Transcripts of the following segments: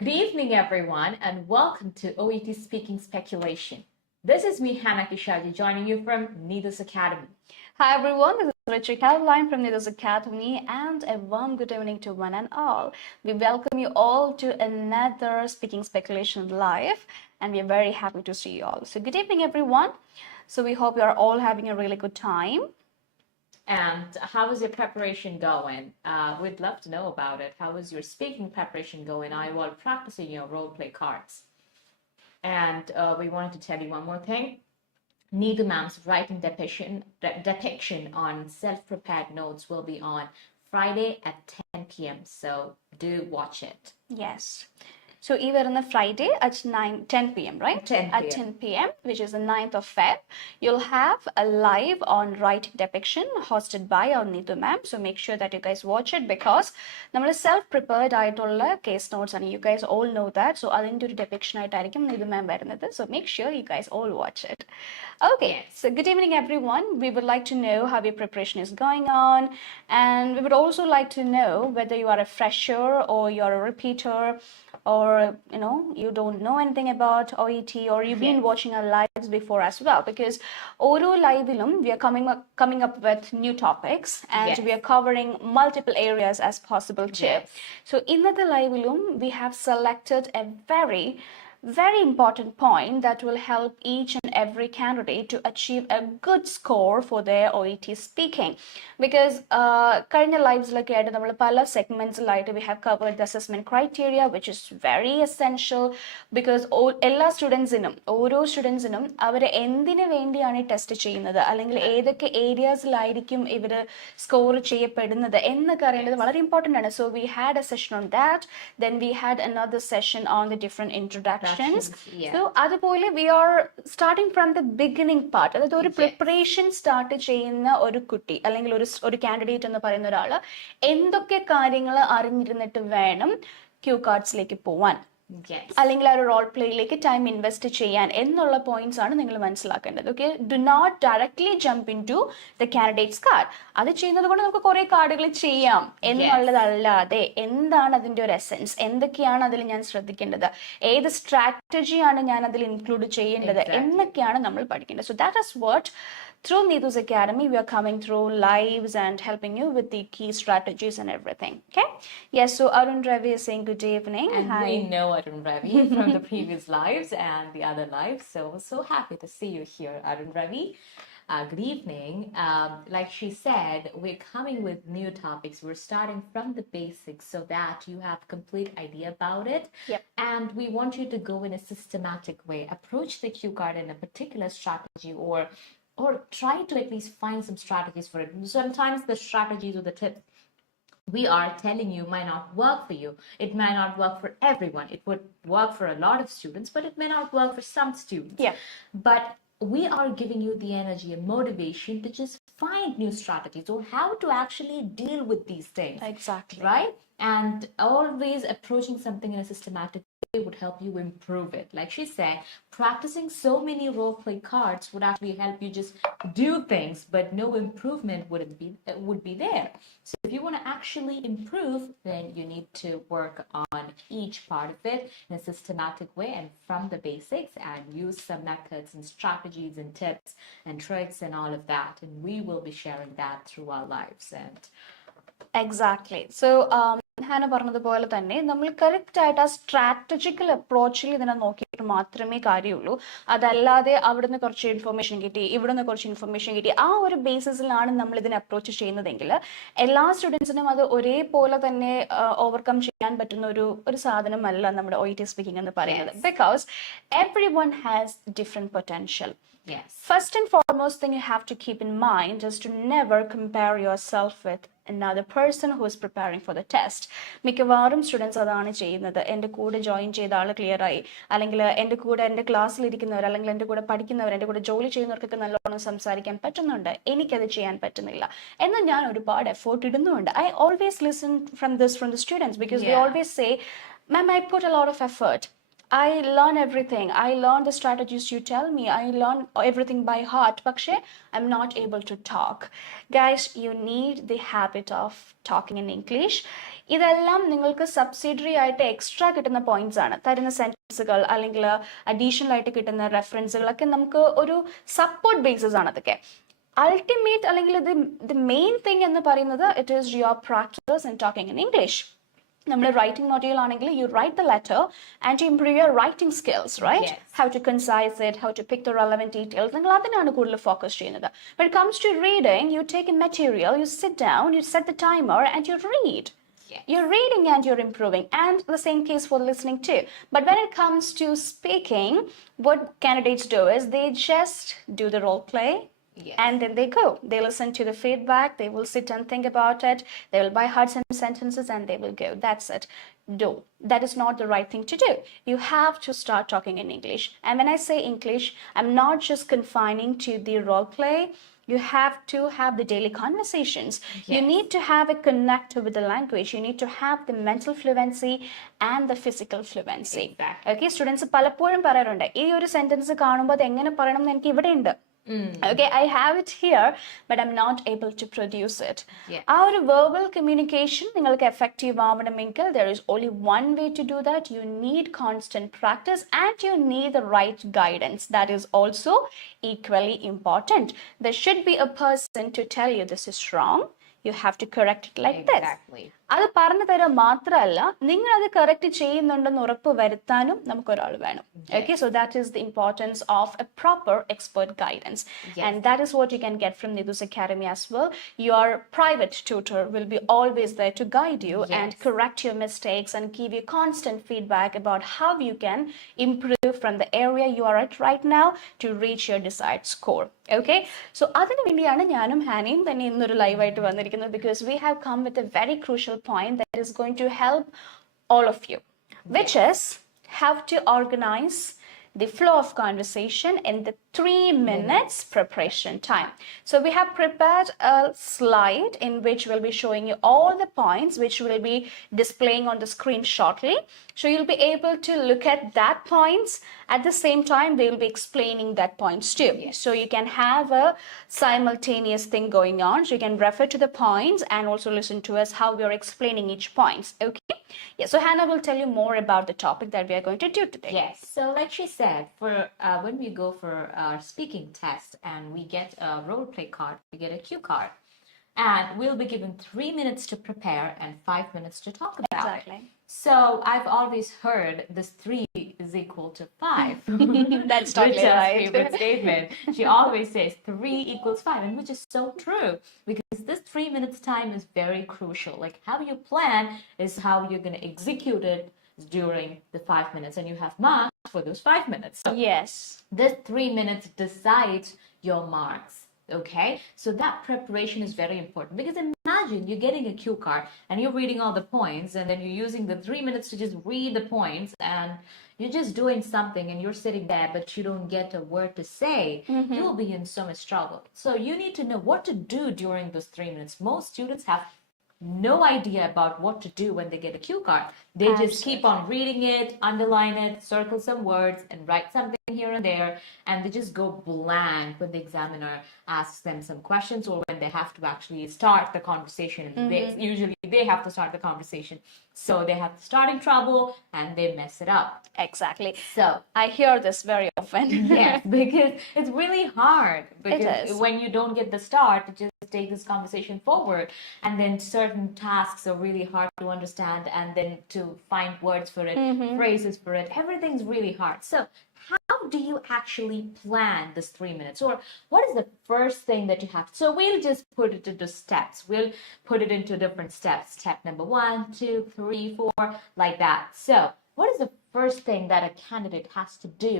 Good evening, everyone, and welcome to OET Speaking Speculation. This is me, 𝐻𝐿 𝐸𝐲, joining you from 𝐎𝐿𝐸 Academy. Hi everyone, this is 𝗁𝐸 from 𝐎𝐿𝐸 Academy, and a warm good evening to one and all. We welcome you all to another Speaking Speculation Live, and we are very happy to see you all. So good evening, everyone. So we hope you are all having a really good time. And how is your preparation going? We'd love to know about it. How is your speaking preparation going? Are you all practicing your role play cards? And we wanted to tell you one more thing. 𝐁𝐄𝐓 ma'am's writing depiction on self-prepared notes will be on Friday at 10 p.m. So do watch it. Yes. So even on a Friday at 10 p.m., right? 10 p.m. At 10 p.m., which is the 9th of Feb, you'll have a live on writing depiction hosted by our 𝐁𝐄𝐓 ma'am. So make sure that you guys watch it because നമ്മൾ self-prepared ആയിട്ടുള്ള case notes and you guys all know that. So അതിൻ്റെ ഒരു depiction ആയിട്ടായിരിക്കും 𝐁𝐄𝐓 ma'am വരുന്നത്. So make sure you guys all watch it. Okay, so good evening everyone. We would like to know how your preparation is going on, and we would also like to know whether you are a fresher or you're a repeater, or you don't know anything about OET, or you've been watching our lives before as well, because oru liveilum we are coming up with new topics, and we are covering multiple areas as possible too. So in the liveilum we have selected a very important point that will help each and every candidate to achieve a good score for their OET speaking, because current lives like നമ്മൾ പല segments we have covered the assessment criteria, which is very essential, because എല്ലാ സ്റ്റുഡൻസിനും ഓരോ സ്റ്റുഡൻസിനും അവർ എന്തിനു വേണ്ടിയാണ് ടെസ്റ്റ് ചെയ്യുന്നത്, അല്ലെങ്കിൽ ഏതൊക്കെ ഏരിയാസിലായിരിക്കും ഇവർ സ്കോർ ചെയ്യപ്പെടുന്നത് എന്നൊക്കെ അറിയേണ്ടത് വളരെ ഇമ്പോർട്ടൻ്റ് ആണ്. So we had a session on that, then we had another session on the different introductions. So അതുപോലെ we are starting from the beginning part, അതായത് ഒരു പ്രിപ്പറേഷൻ സ്റ്റാർട്ട് ചെയ്യുന്ന ഒരു കുട്ടി അല്ലെങ്കിൽ ഒരു കാൻഡിഡേറ്റ് എന്ന് പറയുന്ന ഒരാൾ എന്തൊക്കെ കാര്യങ്ങൾ അറിഞ്ഞിരുന്നിട്ട് വേണം ക്യൂ കാർഡ്സിലേക്ക് പോവാൻ, അല്ലെങ്കിൽ ആ ഒരു റോൾ പ്ലേയിലേക്ക് ടൈം ഇൻവെസ്റ്റ് ചെയ്യാൻ എന്നുള്ള പോയിന്റ്സ് ആണ് നിങ്ങൾ മനസ്സിലാക്കേണ്ടത്. Okay, do not directly jump into the candidates card. അത് ചെയ്യുന്നത് കൊണ്ട് നമുക്ക് കുറെ കാർഡുകൾ ചെയ്യാം എന്നുള്ളതല്ലാതെ എന്താണ് അതിന്റെ ഒരു എസെൻസ്, എന്തൊക്കെയാണ് അതിൽ ഞാൻ ശ്രദ്ധിക്കേണ്ടത്, ഏത് സ്ട്രാറ്റജിയാണ് ഞാൻ അതിൽ ഇൻക്ലൂഡ് ചെയ്യേണ്ടത് എന്നൊക്കെയാണ് നമ്മൾ പഠിക്കേണ്ടത്. So that is what through 𝐁𝐄𝐓 Academy we are coming through lives and helping you with the key strategies and everything. Okay, yes, so Arun Ravi is saying good evening. And hi. We know Arun Ravi from the previous lives and the other lives, so happy to see you here, Arun Ravi. Good evening. Like she said, we're coming with new topics. We're starting from the basics so that you have complete idea about it. And we want you to go in a systematic way, approach the cue card in a particular strategy, or try to at least find some strategies for it. Sometimes the strategies or the tips we are telling you might not work for you. It might not work for everyone. It would work for a lot of students, but it may not work for some students. But we are giving you the energy and motivation to just find new strategies or how to actually deal with these things. Exactly. Right? And always approaching something in a systematic way would help you improve it. Like she said, practicing so many role play cards would actually help you just do things, but no improvement would be there. So if you want to actually improve, then you need to work on each part of it in a systematic way and from the basics, and use some methods and strategies and tips and tricks and all of that. And we will be sharing that through our lives. And exactly. So ഹാന പറഞ്ഞതുപോലെ തന്നെ നമ്മൾ കറക്റ്റ് ആയിട്ട് ആ സ്ട്രാറ്റജിക്കൽ അപ്രോച്ചിൽ ഇതിനെ നോക്കിയിട്ട് മാത്രമേ കാര്യമുള്ളൂ. അതല്ലാതെ അവിടുന്ന് കുറച്ച് ഇൻഫർമേഷൻ കിട്ടി, ഇവിടുന്ന് കുറച്ച് ഇൻഫർമേഷൻ കിട്ടി, ആ ഒരു ബേസിസിലാണ് നമ്മൾ ഇതിനെ അപ്രോച്ച് ചെയ്യുന്നതെങ്കിൽ എല്ലാ സ്റ്റുഡൻസിനും അത് ഒരേപോലെ തന്നെ ഓവർകം ചെയ്യാൻ പറ്റുന്ന ഒരു സാധനമല്ല നമ്മുടെ OET സ്പീക്കിംഗ് എന്ന് പറയുന്നത്. Because every one has different potential. First and foremost thing you have to keep in mind is to never compare yourself with another person who is preparing for the test. മിക്കവാറും സ്റ്റുഡൻസ് അതാണ് ചെയ്യുന്നത്. എൻ്റെ കൂടെ ജോയിൻ ചെയ്ത ആൾ ക്ലിയർ ആയി, അല്ലെങ്കിൽ എൻ്റെ കൂടെ എൻ്റെ ക്ലാസ്സിൽ ഇരിക്കുന്നവർ, അല്ലെങ്കിൽ എൻ്റെ കൂടെ പഠിക്കുന്നവർ, എൻ്റെ കൂടെ ജോലി ചെയ്യുന്നവർക്കൊക്കെ നല്ലോണം സംസാരിക്കാൻ പറ്റുന്നുണ്ട്, എനിക്കത് ചെയ്യാൻ പറ്റുന്നില്ല എന്ന് ഞാൻ ഒരുപാട് എഫേർട്ട് ഇടുന്നുണ്ട്. I always listen from the students because they always say, ma'am, I put a lot of effort. I learn everything. I learn the strategies you tell me. I learn everything by heart. പക്ഷേ I'm not able to talk. Guys, you need the habit of talking in English. ഇതെല്ലാം നിങ്ങൾക്ക് സബ്സിഡറി ആയിട്ട് എക്സ്ട്രാ കിട്ടുന്ന പോയിന്റ്സ് ആണ്. തരുന്ന സെന്റൻസുകൾ അല്ലെങ്കിൽ അഡീഷണൽ ആയിട്ട് കിട്ടുന്ന റെഫറൻസുകളൊക്കെ നമുക്ക് ഒരു സപ്പോർട്ട് ബേസിസ് ആണ് അതൊക്കെ. അൾട്ടിമേറ്റ് അല്ലെങ്കിൽ ദി മെയിൻ തിങ് എന്ന് പറയുന്നത് it is your practice in talking in English. നമ്മുടെ റൈറ്റിംഗ് മൊഡ്യൂൾ ആണെങ്കിൽ you write the letter and to improve your writing skills, right? How to concise it, how to pick the relevant details, നിങ്ങൾ അതിനാണ് കൂടുതൽ ഫോക്കസ് ചെയ്യുന്നത്. When it comes to reading, you take in material, you sit down, you set the timer and you read. Yes. You're reading and you're improving, and the same case for listening too. But when it comes to speaking, what candidates do is they just do the role play. Yes. And then they go. They listen to the feedback. They will sit and think about it. They will buy hard sentences and they will go. That's it. No, that is not the right thing to do. You have to start talking in English. And when I say English, I'm not just confining to the role play. You have to have the daily conversations. Yes. You need to have a connect with the language. You need to have the mental fluency and the physical fluency. Exactly. Okay, students പലപ്പോഴും പറയാറുണ്ട് ഈ ഒരു സെന്റൻസ് കാണുമ്പോൾ അത് എങ്ങനെ പറയണം എന്ന് എനിക്ക് ഇവിടെ ഉണ്ട്. Okay, I have it here, but I'm not able to produce it. Yeah. Our verbal communication, നിങ്ങൾക്ക് effective ആവണമെങ്കിൽ there is only one way to do that. You need constant practice and you need the right guidance. That is also equally important. There should be a person to tell you this is wrong. You have to correct it like Exactly. this. അത് പറഞ്ഞു തരാൻ മാത്രമല്ല നിങ്ങൾ അത് കറക്റ്റ് ചെയ്യുന്നുണ്ടെന്ന് ഉറപ്പ് വരുത്താനും നമുക്കൊരാൾ വേണം. Okay, so that is the importance of a proper expert guidance. Yes. And that is what you can get from Nidhu's Academy as well. Your private tutor will be always there to guide you and correct your mistakes and give you constant feedback about how you can improve from the area you are at right now to reach your desired score. Okay, so അതിനു വേണ്ടിയാണ് ഞാനും ഹാനയും തന്നെ ഇന്നൊരു ലൈവായിട്ട് വന്നിരിക്കുന്നത്, because we have come with a very crucial point that is going to help all of you, which is how to organize the flow of conversation in the 3 minutes preparation time. So we have prepared a slide in which we'll be showing you all the points which will be displaying on the screen shortly. So you'll be able to look at that points. At the same time, they will be explaining that points too. Yes. So you can have a simultaneous thing going on. So you can refer to the points and also listen to us how we are explaining each points. Okay? Yeah, so Hannah will tell you more about the topic that we are going to do today. Yes. So like she said, for when we go for our speaking test and we get a role play card, we get a cue card. And we'll be given 3 minutes to prepare and 5 minutes to talk about. Exactly. So I've always heard this 3 is equal to 5. That's totally Which is right. her favorite statement. She always says 3 equals 5, and which is so true, because this 3 minutes time is very crucial. Like how you plan is how you're going to execute it during the 5 minutes, and you have marks for those 5 minutes. So Yes. this 3 minutes decides your marks. Okay, so that preparation is very important, because imagine you're getting a cue card and you're reading all the points, and then you're using the 3 minutes to just read the points, and you're just doing something and you're sitting there but you don't get a word to say. You will be in so much trouble. So you need to know what to do during those 3 minutes. Most students have no idea about what to do when they get a cue card. They just keep on reading it, underline it, circle some words, and write something here and there, and they just go blank when the examiner asks them some questions, or when they have to actually start the conversation. Usually they have to start the conversation, so they have to start in trouble and they mess it up. Exactly. So I hear this very often. yes, because it's really hard, because is. when you don't get the start to just take this conversation forward, and then certain tasks are really hard to understand, and then to find words for it, phrases for it, everything's really hard. So how do you actually plan this 3 minutes, or what is the first thing that you have? So we'll just put it into steps. We'll put it into different steps. Step number 1, 2, 3, 4, like that. So what is the first thing that a candidate has to do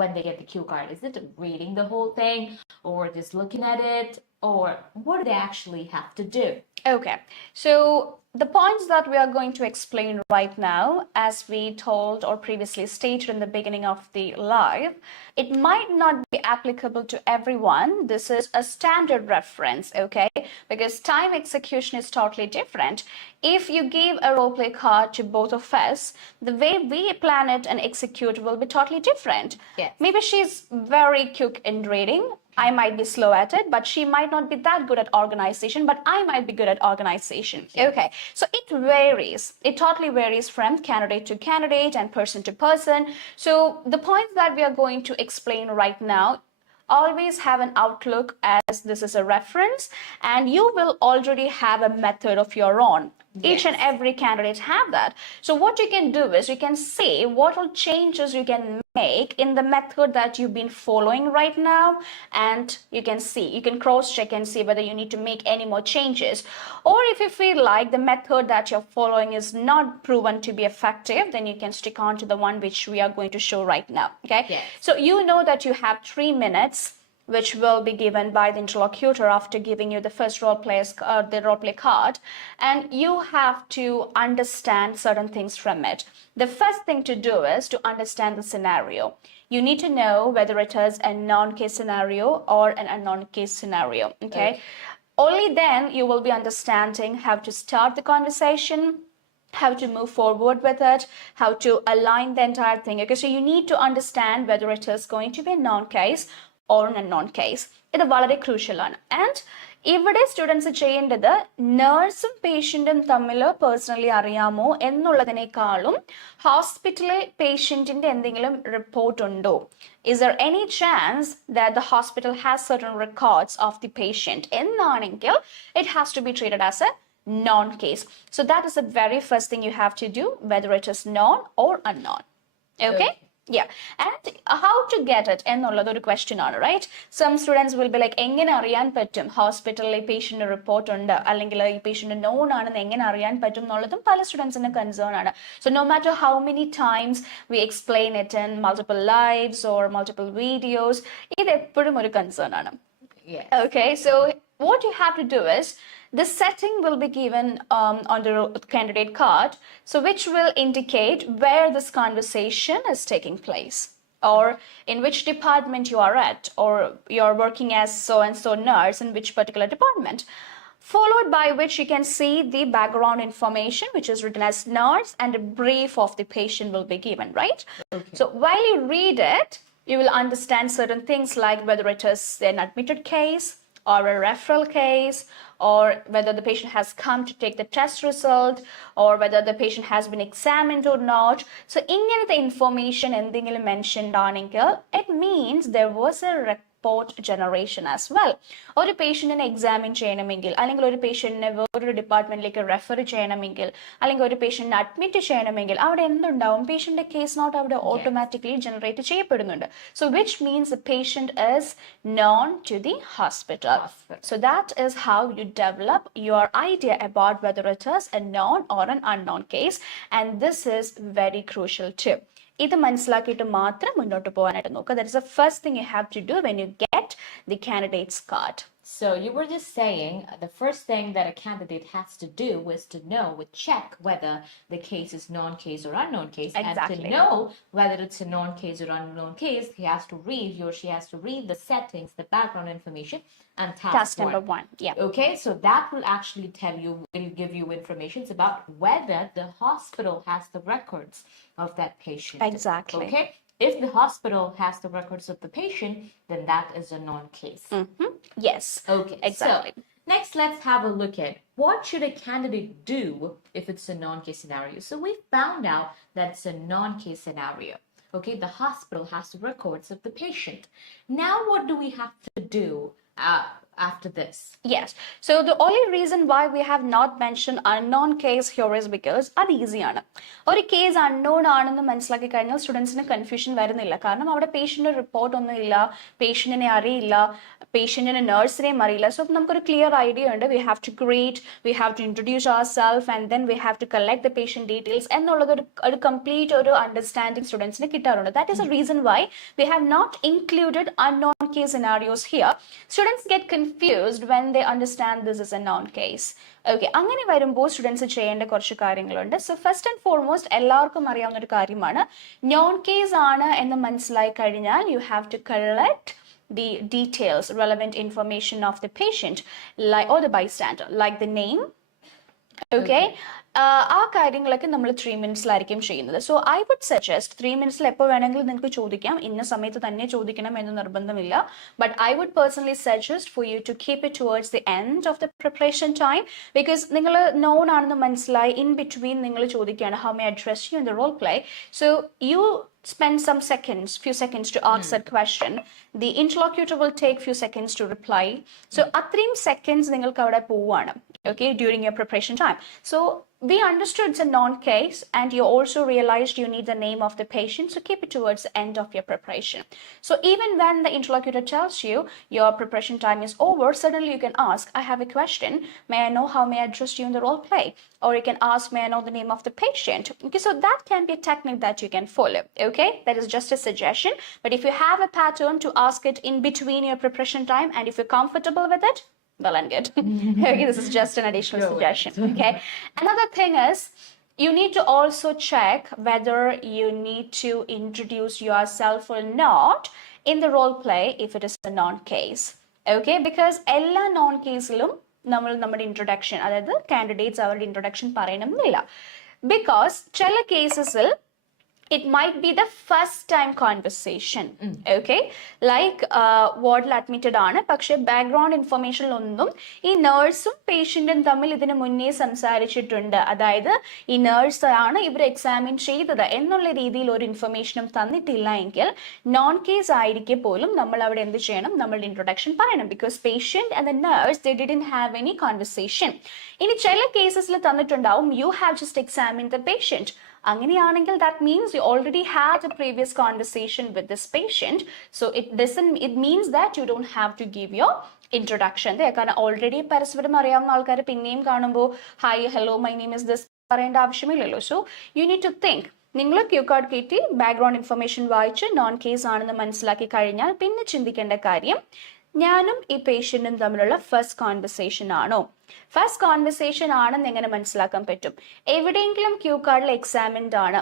when they get the cue card? Is it reading the whole thing, or just looking at it, or what do they actually have to do? Okay, so the points that we are going to explain right now, as we told or previously stated in the beginning of the live, it might not be applicable to everyone. This is a standard reference, okay? Because time execution is totally different. If you give a role play card to both of us, the way we plan it and execute will be totally different. Yes. Maybe she's very quick in reading. I might be slow at it, but she might not be that good at organization, but I might be good at organization. Yes. Okay, so it varies. It totally varies from candidate to candidate and person to person. So the points that we are going to explain right now, always have an outlook as this is a reference, and you will already have a method of your own. Yes. Each and every candidate have that. So what you can do is you can see what all changes you can make in the method that you've been following right now, and you can cross check and see whether you need to make any more changes, or if you feel like the method that you're following is not proven to be effective, then you can stick on to the one which we are going to show right now. Okay. Yes. So you know that you have 3 minutes which will be given by the interlocutor after giving you the first role play card, and you have to understand certain things from it. The first thing to do is to understand the scenario. You need to know whether it is a non-case scenario or an unknown case scenario. Okay. Only then you will be understanding how to start the conversation, how to move forward with it, how to align the entire thing. Okay, so you need to understand whether it is going to be a non-case or a non-case. ഇത് വളരെ ക്രൂഷ്യലാണ്. ആൻഡ് ഇവിടെ സ്റ്റുഡൻസ് ചെയ്യേണ്ടത് നേഴ്സും പേഷ്യൻറ്റും തമ്മിൽ പേഴ്സണലി അറിയാമോ എന്നുള്ളതിനേക്കാളും ഹോസ്പിറ്റലിൽ പേഷ്യൻറ്റിൻ്റെ എന്തെങ്കിലും റിപ്പോർട്ട് ഉണ്ടോ? Is there any chance that the hospital has certain records of the patient? എന്നാണെങ്കിൽ it has to be treated as a non-case. So that is the very first thing you have to do, whether it is known or unknown. Okay? Yeah. And how to get it എന്നുള്ളത് ഒരു question ആണ്, right? Some students will be like, എങ്ങനെ അറിയാൻ പറ്റും ഹോസ്പിറ്റലിൽ ഈ patient report ഉണ്ട് അല്ലെങ്കിൽ ഈ പേഷ്യന്റ് നോൺ ആണെന്ന് എങ്ങനെ അറിയാൻ പറ്റും എന്നുള്ളതും പല സ്റ്റുഡൻസിന് കൺസേൺ ആണ്. So no matter how many times we explain it in multiple lives or multiple videos, ഇത് എപ്പോഴും ഒരു കൺസേൺ ആണ്. Okay, so what you have to do is, the setting will be given on the candidate card, so which will indicate where this conversation is taking place, or in which department you are at, or you're working as so-and-so nurse in which particular department. Followed by which you can see the background information, which is written as nurse, and a brief of the patient will be given, right? Okay. So while you read it, you will understand certain things like whether it is an admitted case or a referral case, or whether the patient has come to take the test result, or whether the patient has been examined or not. So ഇങ്ങനത്തെ information എന്തെങ്കിലും mentioned ആണെങ്കിൽ it means there was a report generation as well. ഒരു പേഷ്യന്റിനെ എക്സാമിൻ ചെയ്യണമെങ്കിൽ, അല്ലെങ്കിൽ ഒരു പേഷ്യന്റിനെ വേറൊരു ഡിപ്പാർട്ട്മെന്റിലേക്ക് റെഫർ ചെയ്യണമെങ്കിൽ, അല്ലെങ്കിൽ ഒരു പേഷ്യന്റിനെ അഡ്മിറ്റ് ചെയ്യണമെങ്കിൽ അവിടെ എന്തുണ്ടാവും? പേഷ്യന്റിന്റെ കേസ് നോട്ട് അവിടെ ഓട്ടോമാറ്റിക്കലി ജനറേറ്റ് ചെയ്യപ്പെടുന്നുണ്ട്. So which means the patient is known to the hospital. So that is how you develop your idea about whether it is a known or an unknown case, and this is very crucial to. ഇത് മനസ്സിലാക്കിയിട്ട് മാത്രം മുന്നോട്ട് പോകാനായിട്ട് നോക്കുക. That is the first thing you have to do when you get the candidate's card. So you were just saying the first thing that a candidate has to do is to check whether the case is non-case or unknown case. Exactly. And to know whether it's a non-case or unknown case, he or she has to read the settings, the background information, and task number 1. Yeah. Okay, so that will actually will give you information about whether the hospital has the records of that patient. Exactly. Okay. If the hospital has the records of the patient, then that is a non-case. Mm-hmm. Yes. Okay. Exactly. So, next, let's have a look at what should a candidate do if it's a non-case scenario. So we found out that it's a non-case scenario. Okay, the hospital has the records of the patient. Now, what do we have to do after this? Yes. So the only reason why we have not mentioned unknown case here is because അത് ഈസിയാണ്. ഒരു case unknown ആണെന്ന് മനസ്സിലാക്കി കഴിഞ്ഞാൽ സ്റ്റുഡൻസിന് കൺഫ്യൂഷൻ വരുന്നില്ല. കാരണം അവിടെ പേഷ്യന്റ് റിപ്പോർട്ട് ഒന്നും ഇല്ല, പേഷ്യന്റിനെ അറിയില്ല, പേഷ്യന്റിനെ നഴ്സിനെയും അറിയില്ല. സോ നമുക്കൊരു ക്ലിയർ ഐഡിയ ഉണ്ട്. We have to greet, we have to introduce our self, and then we have to collect the patient details എന്നുള്ളത് ഒരു കംപ്ലീറ്റ് ഒരു അണ്ടർസ്റ്റാൻഡിങ് സ്റ്റുഡൻസിന് കിട്ടാറുണ്ട്. That is a reason why we have not included unknown non-case scenarios here. Students get confused when they understand this is a non-case. Okay, അങ്ങനെ വരുമ്പോൾ സ്റ്റുഡൻസ് ചെയ്യേണ്ട കുറച്ച് കാര്യങ്ങളുണ്ട്. സോ ഫസ്റ്റ് ആൻഡ് ഫോർമോസ്റ്റ് എല്ലാവർക്കും അറിയാവുന്ന ഒരു കാര്യമാണ്, നോൺ കേസ് ആണ് എന്ന് മനസ്സിലായി കഴിഞ്ഞാൽ you have to collect the details, relevant information of the patient, like or the bystander, like the name. Okay. ആ കാര്യങ്ങളൊക്കെ നമ്മൾ 3 മിനിറ്റ്സിലായിരിക്കും ചെയ്യുന്നത്. സോ ഐ വുഡ് സജസ്റ്റ് 3 മിനിറ്റ്സിൽ എപ്പോൾ വേണമെങ്കിലും നിങ്ങൾക്ക് ചോദിക്കാം, ഇന്ന സമയത്ത് തന്നെ ചോദിക്കണം എന്ന് നിർബന്ധമില്ല. But I would personally suggest for you to keep it towards the end of the preparation time. Because നിങ്ങൾ നോൺ ആണെന്ന് മനസ്സിലായി, ഇൻ ബിറ്റ്വീൻ നിങ്ങൾ ചോദിക്കുകയാണ് how may address you in the role play. So you spend some seconds, few seconds to ask that question. The interlocutor will take few seconds to reply. So athrim seconds ningalku avada povana, okay, during your preparation time. So we understood it's a non-case, and you also realized you need the name of the patient, so keep it towards the end of your preparation. So even when the interlocutor tells you your preparation time is over, suddenly you can ask, I have a question, may I know how may I address you in the role play? Or you can ask, may I know the name of the patient? Okay, so that can be a technique that you can follow. Okay, that is just a suggestion, but if you have a pattern to ask it in between your preparation time, and if you're comfortable with it, well and good. Okay, this is just an additional suggestion. Okay, another thing is, you need to also check whether you need to introduce yourself or not in the role play if it is a non-case. Okay, because ella non-case ilum നമ്മുടെ introduction, അതായത് candidates അവരുടെ introduction പറയണമെന്നില്ല. Because ചില കേസസിൽ it might be the first time conversation. Okay, like wardൽ admitted ആണ്, പക്ഷെ background information ഒന്നും ഈ നേഴ്സും പേഷ്യന്റും തമ്മിൽ ഇതിന് മുന്നേ സംസാരിച്ചിട്ടുണ്ട്, അതായത് ഈ നേഴ്സ് ആണ് ഇവർ എക്സാമിൻ ചെയ്തത് എന്നുള്ള രീതിയിൽ ഒരു ഇൻഫർമേഷനും തന്നിട്ടില്ല എങ്കിൽ നോൺ കേസ് ആയിരിക്കെ പോലും നമ്മൾ അവിടെ എന്ത് ചെയ്യണം, നമ്മളുടെ ഇൻട്രൊഡക്ഷൻ പറയണം. Because patient and the nurse they didn't have any conversation. ഇനി ചില കേസസിൽ തന്നിട്ടുണ്ടാവും you have just examine the patient. അങ്ങനെയാണെങ്കിൽ that means you already had a previous conversation with this patient, so it means that you don't have to give your introduction there. കാരണം already പരസ്പരം അറിയാവുന്ന ആൾക്കാർ പിന്നെയും കാണുമ്പോൾ hi hello my name is this പറയേണ്ട ആവശ്യമില്ലല്ലോ. So you need to think. നിങ്ങൾ cue card കയറ്റി ബാക്ക്ഗ്രൗണ്ട് ഇൻഫർമേഷൻ വായിച്ച് നോൺ കേസ് ആണെന്ന് മനസ്സിലാക്കി കഴിഞ്ഞാൽ പിന്നെ ചിന്തിക്കേണ്ട കാര്യം, ഞാനും ഈ പേഷ്യന്റും തമ്മിലുള്ള ഫസ്റ്റ് കോൺവെർസേഷൻ ആണോ? ഫസ്റ്റ് കോൺവെർസേഷൻ ആണെന്ന് എങ്ങനെ മനസ്സിലാക്കാൻ പറ്റും? എവിടെയെങ്കിലും ക്യൂ കാർഡിൽ എക്സാമിൻഡ് ആണ്,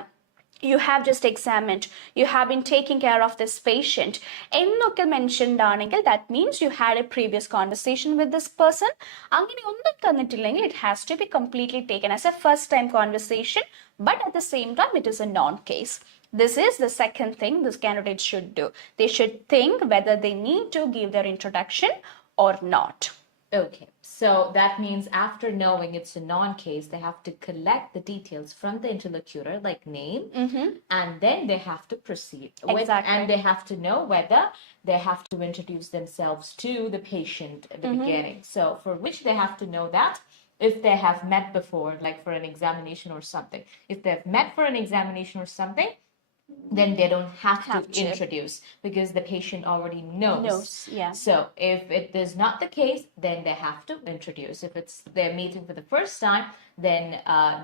you have just examined, you have been taking care of this patient എന്നൊക്കെ മെൻഷൻഡ് ആണെങ്കിൽ that means you had a previous conversation with this person. അങ്ങനെ ഒന്നും തന്നിട്ടില്ലെങ്കിൽ it has to be completely taken as a first time conversation, but at the same time it is a non-case. This is the second thing this candidate should do. They should think whether they need to give their introduction or not. Okay, so that means after knowing it's a non-case, they have to collect the details from the interlocutor, like name, and then they have to proceed. Exactly. And they have to know whether they have to introduce themselves to the patient at the beginning. So for which they have to know that if they have met before, like for an examination or something. If they've met for an examination or something, then they don't have to introduce because the patient already knows. Yeah. So if it is not the case, then they have to introduce. If it's they're meeting for the first time, then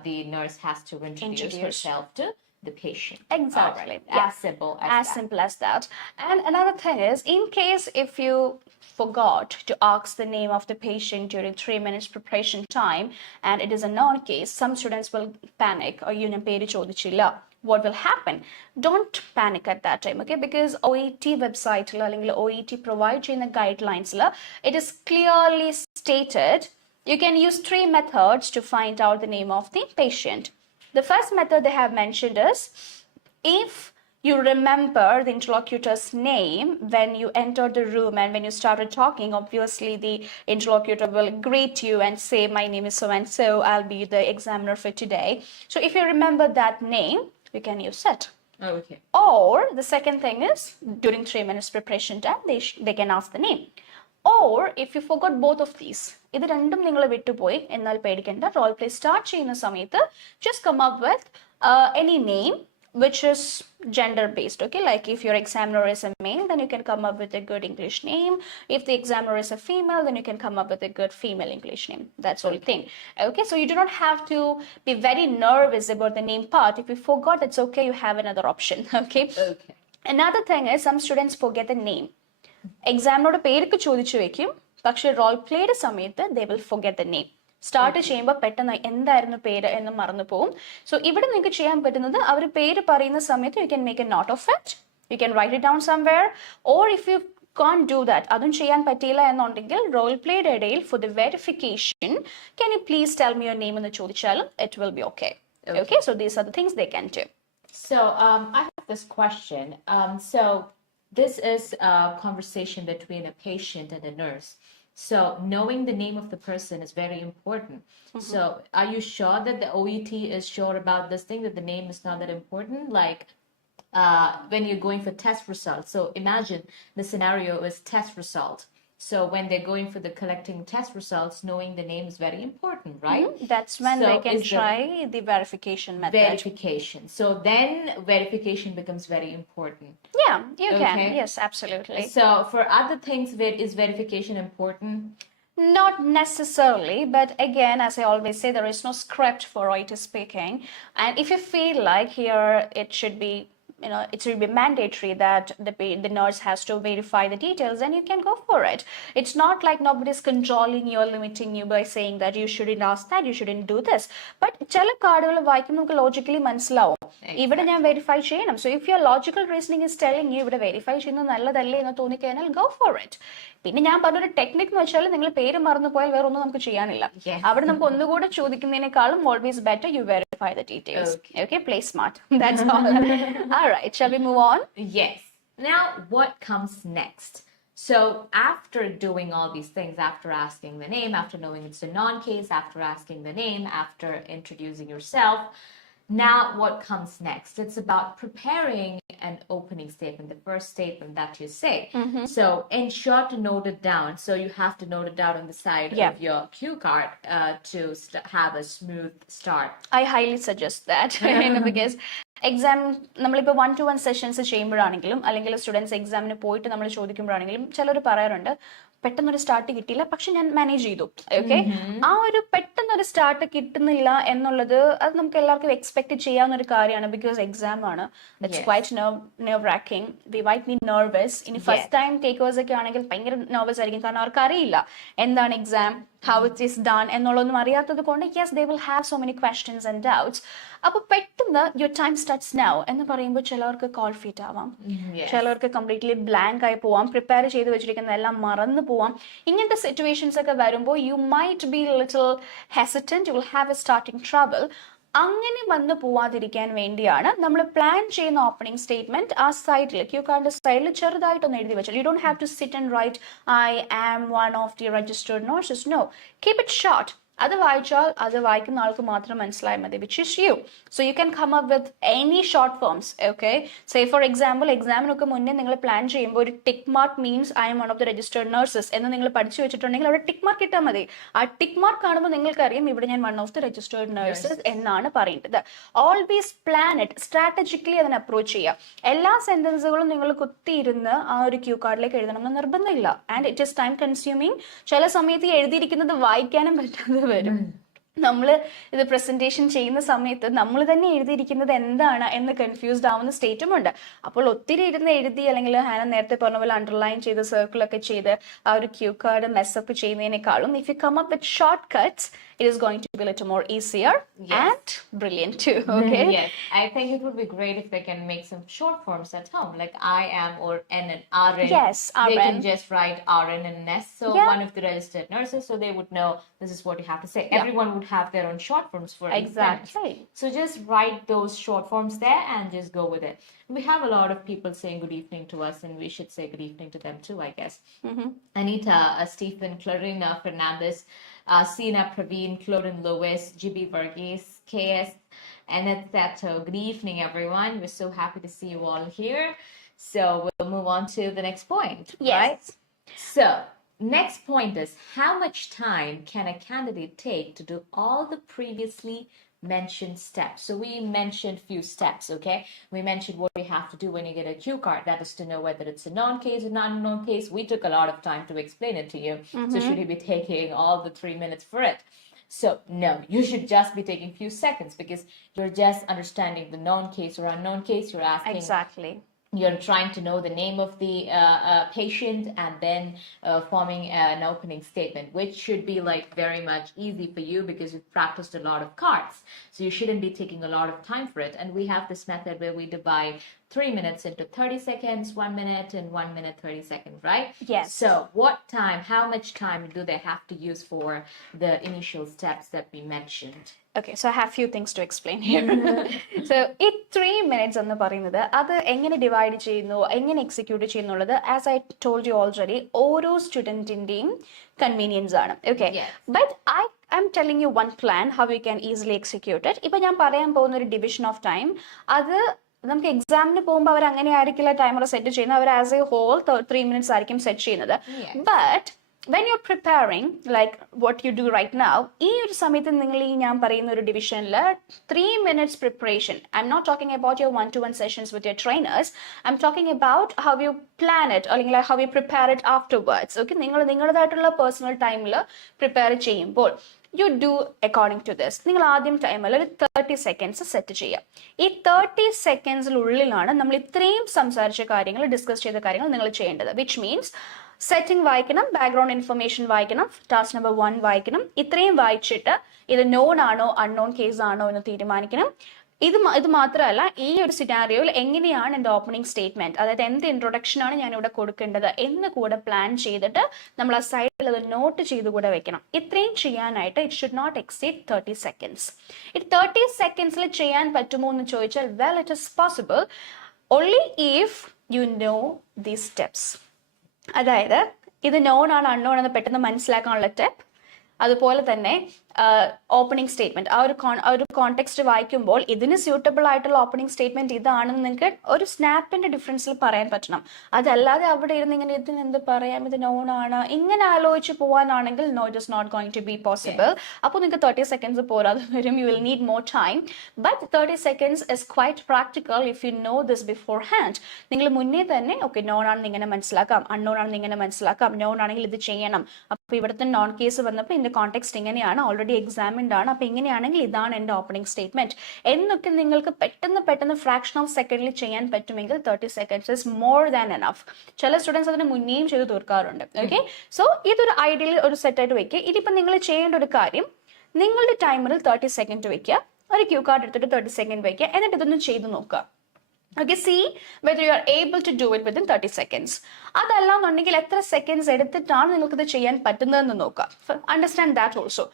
the nurse has to introduce herself to the patient. Exactly. Right. As simple as that. Simple as that. And another thing is, in case if you forgot to ask the name of the patient during 3 minutes preparation time and it is a non-case, some students will panic or you പേര് ചോദിച്ചില്ല. What will happen? Don't panic at that time, okay? Because OET website അല്ലെങ്കിൽ OET provide ചെയ്യുന്ന guidelines it is clearly stated you can use 3 methods to find out the name of the patient. The first method they have mentioned is, if you remember the interlocutor's name when you entered the room and when you started talking, obviously the interlocutor will greet you and say, my name is so and so, I'll be the examiner for today. So if you remember that name, you can use it. Okay. Or the second thing is, during 3 minutes preparation time, they can ask the name. Or if you forgot both of these, ഇത് രണ്ടും നിങ്ങൾ വിട്ടുപോയി എന്നാൽ പേടിക്കേണ്ട, role play start ചെയ്യുന്ന സമയത്ത് just come up with any name which is gender based, okay? Like if your examiner is a male, then you can come up with a good English name. If the examiner is a female, then you can come up with a good female English name. That's the only thing. Okay, so you do not have to be very nervous about the name part. If you forgot, it's okay, you have another option. Okay. Okay. Another thing is, some students forget the name. എക്സാമിനോട് പേരൊക്കെ ചോദിച്ചു വെക്കും, പക്ഷെ റോൾ പ്ലേയുടെ സമയത്ത് they will forget the name. Start ചെയ്യുമ്പോൾ പെട്ടെന്ന് എന്തായിരുന്നു പേര് എന്ന് മറന്നു പോകും. സോ ഇവിടെ നിങ്ങൾക്ക് ചെയ്യാൻ പറ്റുന്നത് അവർ പേര് പറയുന്ന സമയത്ത് you can make a note of it, you can write it down somewhere, or if you can't do that, അതും ചെയ്യാൻ പറ്റിയില്ല എന്നുണ്ടെങ്കിൽ റോൾ പ്ലേയുടെ ഇടയിൽ for the verification can you please tell me your name എന്ന് ചോദിച്ചാലും it will be okay. Okay, so these are the things they can do. So I have this question. So this is a conversation between a patient and a nurse. So knowing the name of the person is very important. So are you sure that the OET is sure about this thing, that the name is not that important? Like when you're going for test results. So imagine the scenario is test result. So when they're going for the collecting test results, knowing the name is very important, right? That's when So they can is try the verification method. verification. So then verification becomes very important. Yeah, you can. Okay. Yes, absolutely. So for other things, is verification important? Not necessarily, but again, as I always say, there is no script for IT speaking. And if you feel like here it should be, you know, it should be mandatory that the nurse has to verify the details, then you can go for it. It's not like nobody's controlling you or limiting you by saying that you shouldn't ask that, you shouldn't do this. But ചില കാർഡുകൾ വായിക്കുമ്പോൾ നമുക്ക് ലോജിക്കലി മനസ്സിലാവും ഇവിടെ ഞാൻ വെരിഫൈ ചെയ്യണം. So if your logical reasoning is telling you ഇവിടെ വെരിഫൈ ചെയ്യുന്നത് നല്ലതല്ലേ എന്ന് തോന്നിക്കഴിഞ്ഞാൽ ഗോ ഫോർ ഇറ്റ്. പിന്നെ ഞാൻ പറഞ്ഞൊരു ടെക്നിക് എന്ന് വെച്ചാൽ നിങ്ങൾ പേര് മറന്നു പോയാൽ വേറെ ഒന്നും നമുക്ക് ചെയ്യാനില്ല. അവിടെ നമുക്ക് ഒന്നുകൂടെ ചോദിക്കുന്നതിനേക്കാളും always better you verify the details. Okay, play smart. That's all. All right, shall we move on? Yes. Now, what comes next? So after doing all these things, after asking the name, after knowing it's a non-case, after asking the name, after introducing yourself, now what comes next? It's about preparing an opening statement, the first statement that you say. So ensure to note it down. So you have to note it down on the side of your cue card to have a smooth start. I highly suggest that. Because exam നമ്മളിപ്പോൾ 1-to-1 sessions ചെയ്യുമ്പോഴാണെങ്കിലും അല്ലെങ്കിൽ സ്റ്റുഡൻസ് എക്സാമിന് പോയിട്ട് നമ്മൾ ചോദിക്കുമ്പോഴാണെങ്കിലും ചിലർ പറയാറുണ്ട് പെട്ടെന്നൊരു സ്റ്റാർട്ട് കിട്ടിയില്ല, പക്ഷെ ഞാൻ മാനേജ് ചെയ്തു. ഓക്കെ, ആ ഒരു പെട്ടെന്നൊരു സ്റ്റാർട്ട് കിട്ടുന്നില്ല എന്നുള്ളത് അത് നമുക്ക് എല്ലാവർക്കും എക്സ്പെക്ട് ചെയ്യാവുന്ന ഒരു കാര്യമാണ്. ബിക്കോസ് എക്സാം ആണ്, that's quite nerve racking, V might be nervous. ഇനി ഫസ്റ്റ് ടൈം ടേക്കേഴ്സ് ഒക്കെ ആണെങ്കിൽ ഭയങ്കര നെർവസ് ആയിരിക്കും, കാരണം അവർക്ക് അറിയില്ല എന്താണ് exam, how it is done എന്നുള്ളതൊന്നും അറിയാത്തത് കൊണ്ട് yes they will have so many questions and doubts. അപ്പോൾ പെട്ടെന്ന് your time starts now എന്ന് പറയുമ്പോൾ ചിലവർക്ക് കോൾ ഫീറ്റ് ആവാം, ചിലവർക്ക് കംപ്ലീറ്റ്ലി ബ്ലാങ്ക് ആയി പോവാം, പ്രിപ്പയർ ചെയ്ത് വെച്ചിരിക്കുന്ന എല്ലാം മറന്നു പോവാം. ഇങ്ങനത്തെ സിറ്റുവേഷൻസ് ഒക്കെ വരുമ്പോൾ you might be little hesitant, you will have a starting trouble. അങ്ങനെ വന്ന് പോവാതിരിക്കാൻ വേണ്ടിയാണ് നമ്മൾ പ്ലാൻ ചെയ്യുന്ന ഓപ്പണിംഗ് സ്റ്റേറ്റ്മെന്റ് ആ സൈഡിൽ ക്യൂ കാർഡിന്റെ സൈഡിൽ ചെറുതായിട്ടൊന്ന് എഴുതി വെച്ചാൽ. You don't have to sit and write I am one of the registered nurses. No, keep it short. അത് വായിച്ചാൽ അത് വായിക്കുന്ന ആൾക്ക് മാത്രം മനസ്സിലായാൽ മതി, which is you. So you can come up with any short forms. Okay, say for example എക്സാമിനൊക്കെ മുന്നേ നിങ്ങൾ പ്ലാൻ ചെയ്യുമ്പോൾ ഒരു tick mark means I am one of the registered nurses എന്ന് നിങ്ങൾ പഠിച്ചു വെച്ചിട്ടുണ്ടെങ്കിൽ അവിടെ ടിക്ക് മാർക്ക് ഇട്ടാൽ മതി. ആ ടിക്ക് മാർക്ക് കാണുമ്പോൾ നിങ്ങൾക്ക് അറിയാം ഇവിടെ ഞാൻ one of the registered nurses എന്നാണ് പറയേണ്ടത്. ഓൾവേസ് പ്ലാൻ ഇറ്റ്, സ്ട്രാറ്റജിക്കലി അതിനെ അപ്രോച്ച് ചെയ്യുക. എല്ലാ സെന്റൻസുകളും നിങ്ങൾ കുത്തിയിരുന്ന് ആ ഒരു ക്യൂ കാർഡിലേക്ക് എഴുതണമെന്ന് നിർബന്ധമില്ല. And it is time consuming. ചില സമയത്ത് എഴുതിയിരിക്കുന്നത് വായിക്കാനും പറ്റാതെ വരും. നമ്മൾ ഇത് പ്രസന്റേഷൻ ചെയ്യുന്ന സമയത്ത് നമ്മൾ തന്നെ എഴുതിയിരിക്കുന്നത് എന്താണ് എന്ന് കൺഫ്യൂസ്ഡ് ആവുന്ന സ്റ്റേറ്റും ഉണ്ട്. അപ്പോൾ ഒത്തിരി ഇരുന്ന് എഴുതി അല്ലെങ്കിൽ ഹാന നേരത്തെ പറഞ്ഞ പോലെ അണ്ടർലൈൻ ചെയ്ത് സർക്കിളൊക്കെ ചെയ്ത് ആ ഒരു ക്യൂ കാർഡ് മെസ്സപ്പ് ചെയ്യുന്നതിനേക്കാളും if you come up with shortcuts it is going to be a little more easier and brilliant too. Okay. Yes, I think it would be great if they can make some short forms at home, like I am or N and RN. Yes, RN. They can just write RN and S. So one of the registered nurses, so they would know this is what you have to say. Everyone would have their own short forms for exactly. So just write those short forms there and just go with it. We have a lot of people saying good evening to us, and we should say good evening to them too, I guess. Anita, Stephen, Clarina Fernandez, Sina Praveen, Clorin Lewis, GB Varghese, KS, and etc. Good evening, everyone. We're so happy to see you all here. So we'll move on to the next point. Yes. Right? So next point is, how much time can a candidate take to do all the previously mentioned steps? So we mentioned few steps, okay? We mentioned what we have to do when you get a cue card, that is to know whether it's a non-case or non-case. We took a lot of time to explain it to you. So should you be taking all the 3 minutes for it? So no, you should just be taking few seconds, because you're just understanding the known case or unknown case. You're asking exactly you're trying to know the name of the patient and then forming an opening statement, which should be like very much easy for you because you've practiced a lot of cards. So you shouldn't be taking a lot of time for it. And we have this method where we divide 3 minutes into 30 seconds, 1 minute, and 1 minute 30 seconds, right? Yes. So what time, how much time do they have to use for the initial steps that we mentioned? Okay, so I have few things to explain here. So ഈ 3 minutes എന്ന് പറയുന്നത് അത് എങ്ങനെ divide ചെയ്യുന്നു, എങ്ങനെ execute ചെയ്യുന്നുള്ളത്, as I told you already, ഓരോ സ്റ്റുഡൻറ്റിൻ്റെയും കൺവീനിയൻസ് ആണ്. Okay, but I'm telling you one plan how you can easily execute it. ഇപ്പം ഞാൻ പറയാൻ പോകുന്ന ഒരു ഡിവിഷൻ ഓഫ് ടൈം, അത് നമുക്ക് എക്സാമിന് പോകുമ്പോൾ അവർ അങ്ങനെ ആയിരിക്കില്ല ടൈമർ സെറ്റ് ചെയ്യുന്നത്. അവർ ആസ് എ ഹോൾ 3 minutes ആയിരിക്കും സെറ്റ് ചെയ്യുന്നത്. But when you're preparing, like what you do right now, ഈ ഒരു സമയത്ത് നിങ്ങൾ ഈ ഞാൻ പറയുന്ന ഒരു ഡിവിഷനിൽ 3 minutes preparation. I'm not talking about your one-to-one sessions with your trainers. I'm talking about how you plan it, അല്ലെങ്കിൽ how you prepare it afterwards. Okay, നിങ്ങൾ നിങ്ങളുടേതായിട്ടുള്ള പേഴ്സണൽ ടൈമിൽ പ്രിപ്പയർ ചെയ്യുമ്പോൾ you do according to this. നിങ്ങൾ ആദ്യം ടൈമിൽ ഒരു 30 seconds സെറ്റ് ചെയ്യുക. ഈ 30 secondsനുള്ളിലാണ് നമ്മൾ ഇത്രയും സംസാരിച്ച കാര്യങ്ങൾ, ഡിസ്കസ് ചെയ്ത കാര്യങ്ങൾ നിങ്ങൾ ചെയ്യേണ്ടത്. വിച്ച് മീൻസ് സെറ്റിംഗ് വായിക്കണം, ബാക്ക്ഗ്രൗണ്ട് ഇൻഫർമേഷൻ വായിക്കണം, ടാസ്ക് നമ്പർ 1 വായിക്കണം. ഇത്രയും വായിച്ചിട്ട് ഇത് നോൺ ആണോ അൺനോൺ കേസ് ആണോ എന്ന് തീരുമാനിക്കണം. ഇത് മാത്രമല്ല, ഈ ഒരു സിനാരിയോയിൽ എങ്ങനെയാണ് എൻ്റെ ഓപ്പണിംഗ് സ്റ്റേറ്റ്മെന്റ്, അതായത് എന്ത് ഇൻട്രൊഡക്ഷൻ ആണ് ഞാൻ ഇവിടെ കൊടുക്കേണ്ടത് എന്ന് കൂടെ പ്ലാൻ ചെയ്തിട്ട് നമ്മൾ ആ സൈഡിൽ അത് നോട്ട് ചെയ്ത് കൂടെ വെക്കണം. ഇത്രയും ചെയ്യാനായിട്ട് it should not exceed 30 seconds. ഈ 30 seconds ചെയ്യാൻ പറ്റുമോ എന്ന് ചോദിച്ചാൽ, well, it is possible only if you know these steps. അതായത് ഇത് നോൺ ആണ് അൺനോൺ എന്ന് പെട്ടെന്ന് മനസ്സിലാക്കാനുള്ള സ്റ്റെപ്പ്, അതുപോലെ തന്നെ ഓപ്പണിംഗ് സ്റ്റേറ്റ്മെന്റ്, ആ ഒരു കോണ്ടെക്സ്റ്റ് വായിക്കുമ്പോൾ ഇതിന് സ്യൂട്ടബിൾ ആയിട്ടുള്ള ഓപ്പണിംഗ് സ്റ്റേറ്റ്മെന്റ് ഇതാണെന്ന് നിങ്ങൾക്ക് ഒരു സ്നാപ്പിന്റെ ഡിഫറൻസിൽ പറയാൻ പറ്റണം. അതല്ലാതെ അവിടെ ഇരുന്ന് ഇങ്ങനെ ഇതിന് എന്ത് പറയാം, ഇത് നോൺ ആണ്, ഇങ്ങനെ ആലോചിച്ച് പോകാനാണെങ്കിൽ no, it is not going to be possible. അപ്പോൾ നിങ്ങൾക്ക് 30 seconds പോരാതെ വരും. You will need more time. But 30 seconds is quite practical if you know this beforehand. നിങ്ങൾ മുന്നേ തന്നെ ഓക്കെ നോൺ ആണെന്ന് ഇങ്ങനെ മനസ്സിലാക്കാം, അൺനോൺ ആണെന്ന് ഇങ്ങനെ മനസ്സിലാക്കാം, നോൺ ആണെങ്കിൽ ഇത് ചെയ്യണം. അപ്പോൾ ഇവിടുത്തെ നോൺ കേസ് വന്നപ്പോൾ ഇതിന്റെ കോണ്ടെക്സ്റ്റ് ഇങ്ങനെയാണ്, ഓൾറെഡി എക്സാമിൻഡ് ആണ്, അപ്പൊ ഇങ്ങനെയാണെങ്കിൽ ഇതാണ് എൻ്റെ ഓപ്പണിംഗ് സ്റ്റേറ്റ്മെന്റ് എന്നൊക്കെ നിങ്ങൾക്ക് പെട്ടെന്ന് ഫ്രാക്ഷൻ ഓഫ് സെക്കൻഡിൽ ചെയ്യാൻ പറ്റുമെങ്കിൽ 30 seconds is more than enough. ചില സ്റ്റുഡൻസ് അതിന് മുന്നേയും ചെയ്ത് തീർക്കാറുണ്ട്. ഓക്കെ, സോ ഇതൊരു ഐഡിയൽ ഒരു സെറ്റായിട്ട് വെക്കുക. ഇതിപ്പോൾ നിങ്ങൾ ചെയ്യേണ്ട ഒരു കാര്യം, നിങ്ങളുടെ ടൈമറിൽ 30 seconds വെക്കുക, ഒരു ക്യൂ കാർഡ് എടുത്തിട്ട് 30 seconds വെക്കുക, എന്നിട്ട് ഇതൊന്ന് ചെയ്ത് നോക്കുക. Okay, see whether you are able to do it within 30 seconds. അതല്ലാന്നുണ്ടെങ്കിൽ എത്ര സെക്കൻഡ്സ് എടുത്തിട്ടാണ് നിങ്ങൾക്ക് ഇത് ചെയ്യാൻ പറ്റുന്നതെന്ന് നോക്കുക. Understand that also.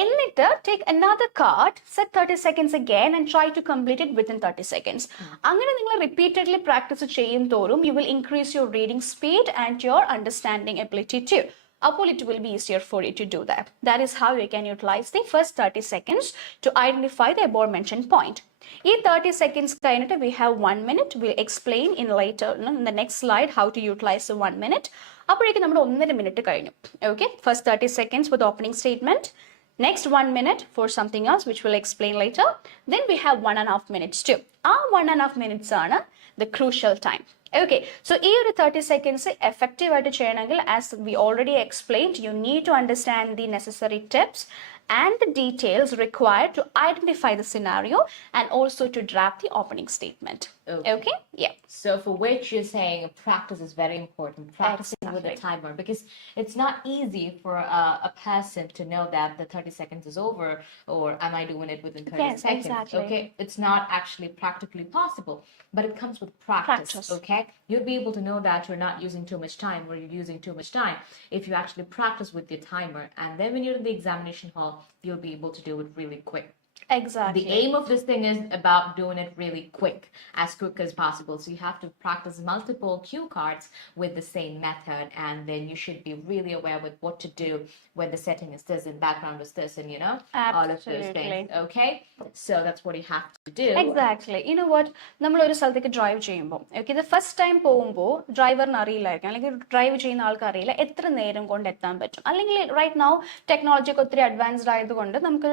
എന്നിട്ട് take another card, set 30 seconds again and try to complete it within 30 seconds. അങ്ങനെ നിങ്ങൾ repeatedly practice ചെയ്യും തോറും you will increase your reading speed and your understanding ability too. അപ്പോൾ it will be easier for you to do that. That is how you can utilize the first 30 seconds to identify the above mentioned point. ഈ 30 seconds കഴിഞ്ഞിട്ട് we have 1 minute. We'll explain in later in the next slide how to utilize the 1 minute. അപ്പോഴേക്കും നമ്മൾ 1.5 minute കഴിഞ്ഞു. Okay, first 30 seconds with opening statement. Next 1 minute for something else which we'll explain later. Then we have 1.5 minutes too. ആ 1.5 minutes ആണ് the crucial time. Okay, so ഈ ഒരു 30 seconds effective ആയിട്ട് ചെയ്യണമെങ്കിൽ, as we already explained, you need to understand the necessary tips and the details required to identify the scenario and also to draft the opening statement. Okay? Yeah. So for which you're saying practice is very important, practicing with a timer, because it's not easy for a person to know that the 30 seconds is over, or am I doing it within 30 seconds? Exactly. Okay, it's not actually practically possible, but it comes with practice. Okay, you'll be able to know that you're not using too much time or you're using too much time if you actually practice with your timer, and then when you're in the examination hall, you'll be able to do it really quick. Exactly. The aim of this thing is about doing it really quick as possible. So you have to practice multiple cue cards with the same method, and then you should be really aware with what to do when the setting is this and background is this, and you know, all of those things. Okay, so that's what you have to do. Exactly. You know what? നമ്മൾ ഒരു സ്ഥലത്തേക്ക് ഡ്രൈവ് ചെയ്യുമ്പോൾ, ഓക്കെ, ഇത് first time പോകുമ്പോൾ ഡ്രൈവറിന് അറിയില്ലായിരിക്കും, അല്ലെങ്കിൽ ഡ്രൈവ് ചെയ്യുന്ന ആൾക്ക് അറിയില്ല എത്ര നേരം കൊണ്ട് എത്താൻ പറ്റും. അല്ലെങ്കിൽ റൈറ്റ് നൗ ടെക്നോളജി ഒക്കെ ഒത്തിരി അഡ്വാൻസ്ഡ് ആയതുകൊണ്ട് നമുക്ക്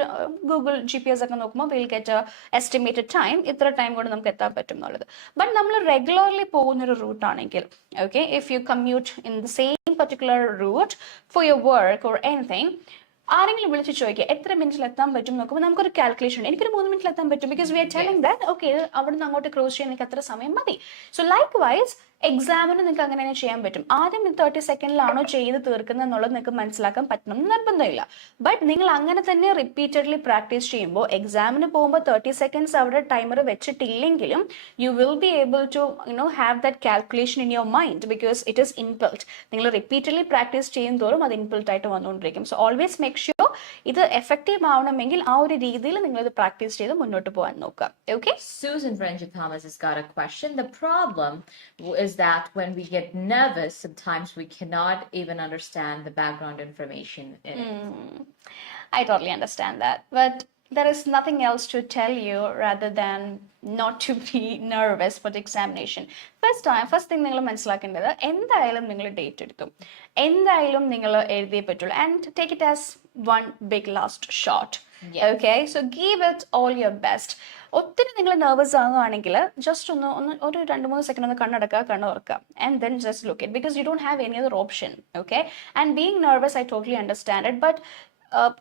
ഗൂഗിൾ GPS ഒക്കെ നോക്കുമ്പോൾ വിൽ ഗെറ്റ് എസ്റ്റിമേറ്റഡ് ടൈം, ഇത്ര ടൈം കൊണ്ട് നമുക്ക് എത്താൻ പറ്റും എന്നുള്ളത്. ബട്ട് നമ്മൾ റെഗുലർലി പോകുന്നൊരു റൂട്ട് ആണെങ്കിൽ, okay, if you commute in the same particular route for your work or anything, ആരെങ്കിലും വിളിച്ച് ചോദിക്കുക എത്ര മിനിറ്റിൽ എത്താൻ പറ്റും നോക്കുമ്പോൾ നമുക്കൊരു കാൽക്കുലേഷൻ ഉണ്ട്. എനിക്കൊരു 3 മിനിറ്റിൽ എത്താൻ പറ്റും because we R telling that okay അവിടുന്ന് അങ്ങോട്ട് ക്രോസ് ചെയ്യാൻ എനിക്ക് അത്ര സമയം മതി. സോ ലൈക്ക് വൈസ് എക്സാമിന് നിങ്ങൾക്ക് അങ്ങനെ തന്നെ ചെയ്യാൻ പറ്റും. ആദ്യം 30 സെക്കൻഡിലാണോ ചെയ്ത് തീർക്കുന്നത് എന്നുള്ളത് നിങ്ങൾക്ക് മനസ്സിലാക്കാൻ പറ്റണം എന്ന് നിർബന്ധമില്ല. ബട്ട് നിങ്ങൾ അങ്ങനെ തന്നെ റിപ്പീറ്റഡ്ലി പ്രാക്ടീസ് ചെയ്യുമ്പോൾ എക്സാമിന് പോകുമ്പോൾ 30 സെക്കൻഡ്സ് അവിടെ ടൈമർ വെച്ചിട്ടില്ലെങ്കിലും you will be able to have that calculation in your mind because it is imbibed. നിങ്ങൾ റിപ്പീറ്റഡ്ലി പ്രാക്ടീസ് ചെയ്യും തോറും അത് ഇൻപിൾഡ് ആയിട്ട് വന്നുകൊണ്ടിരിക്കും. സോ ഓൾവേസ് മേക്ക് ഷുവർ ഇത് എഫക്റ്റീവ് ആവണമെങ്കിൽ ആ ഒരു രീതിയിൽ നിങ്ങൾ ഇത് പ്രാക്ടീസ് ചെയ്ത് മുന്നോട്ട് പോകാൻ നോക്കുക. Okay. Susan Friendship Thomas has got a question. The problem is that when we get nervous, sometimes we cannot even understand the background information in it. I totally understand that. But there is nothing else to tell you rather than not to be nervous for the examination. First thing നിങ്ങൾ മനസ്സിലാക്കേണ്ടത് എന്തായാലും നിങ്ങൾ ഡേറ്റ് എടുത്തു, എന്തായാലും നിങ്ങൾ എഴുതിയേ പറ്റുള്ളൂ. And take it as one big last shot. Okay, so give it all your best. ഒത്തിരി നിങ്ങൾ നെർവസ് ആകുകയാണെങ്കിൽ ജസ്റ്റ് ഒരു 2-3 സെക്കൻഡ് ഒന്ന് കണ്ണടക്കുക, കണ്ണ് തുറക്കുക and then just look it because you don't have any other option. Okay, and being nervous I totally understand it, but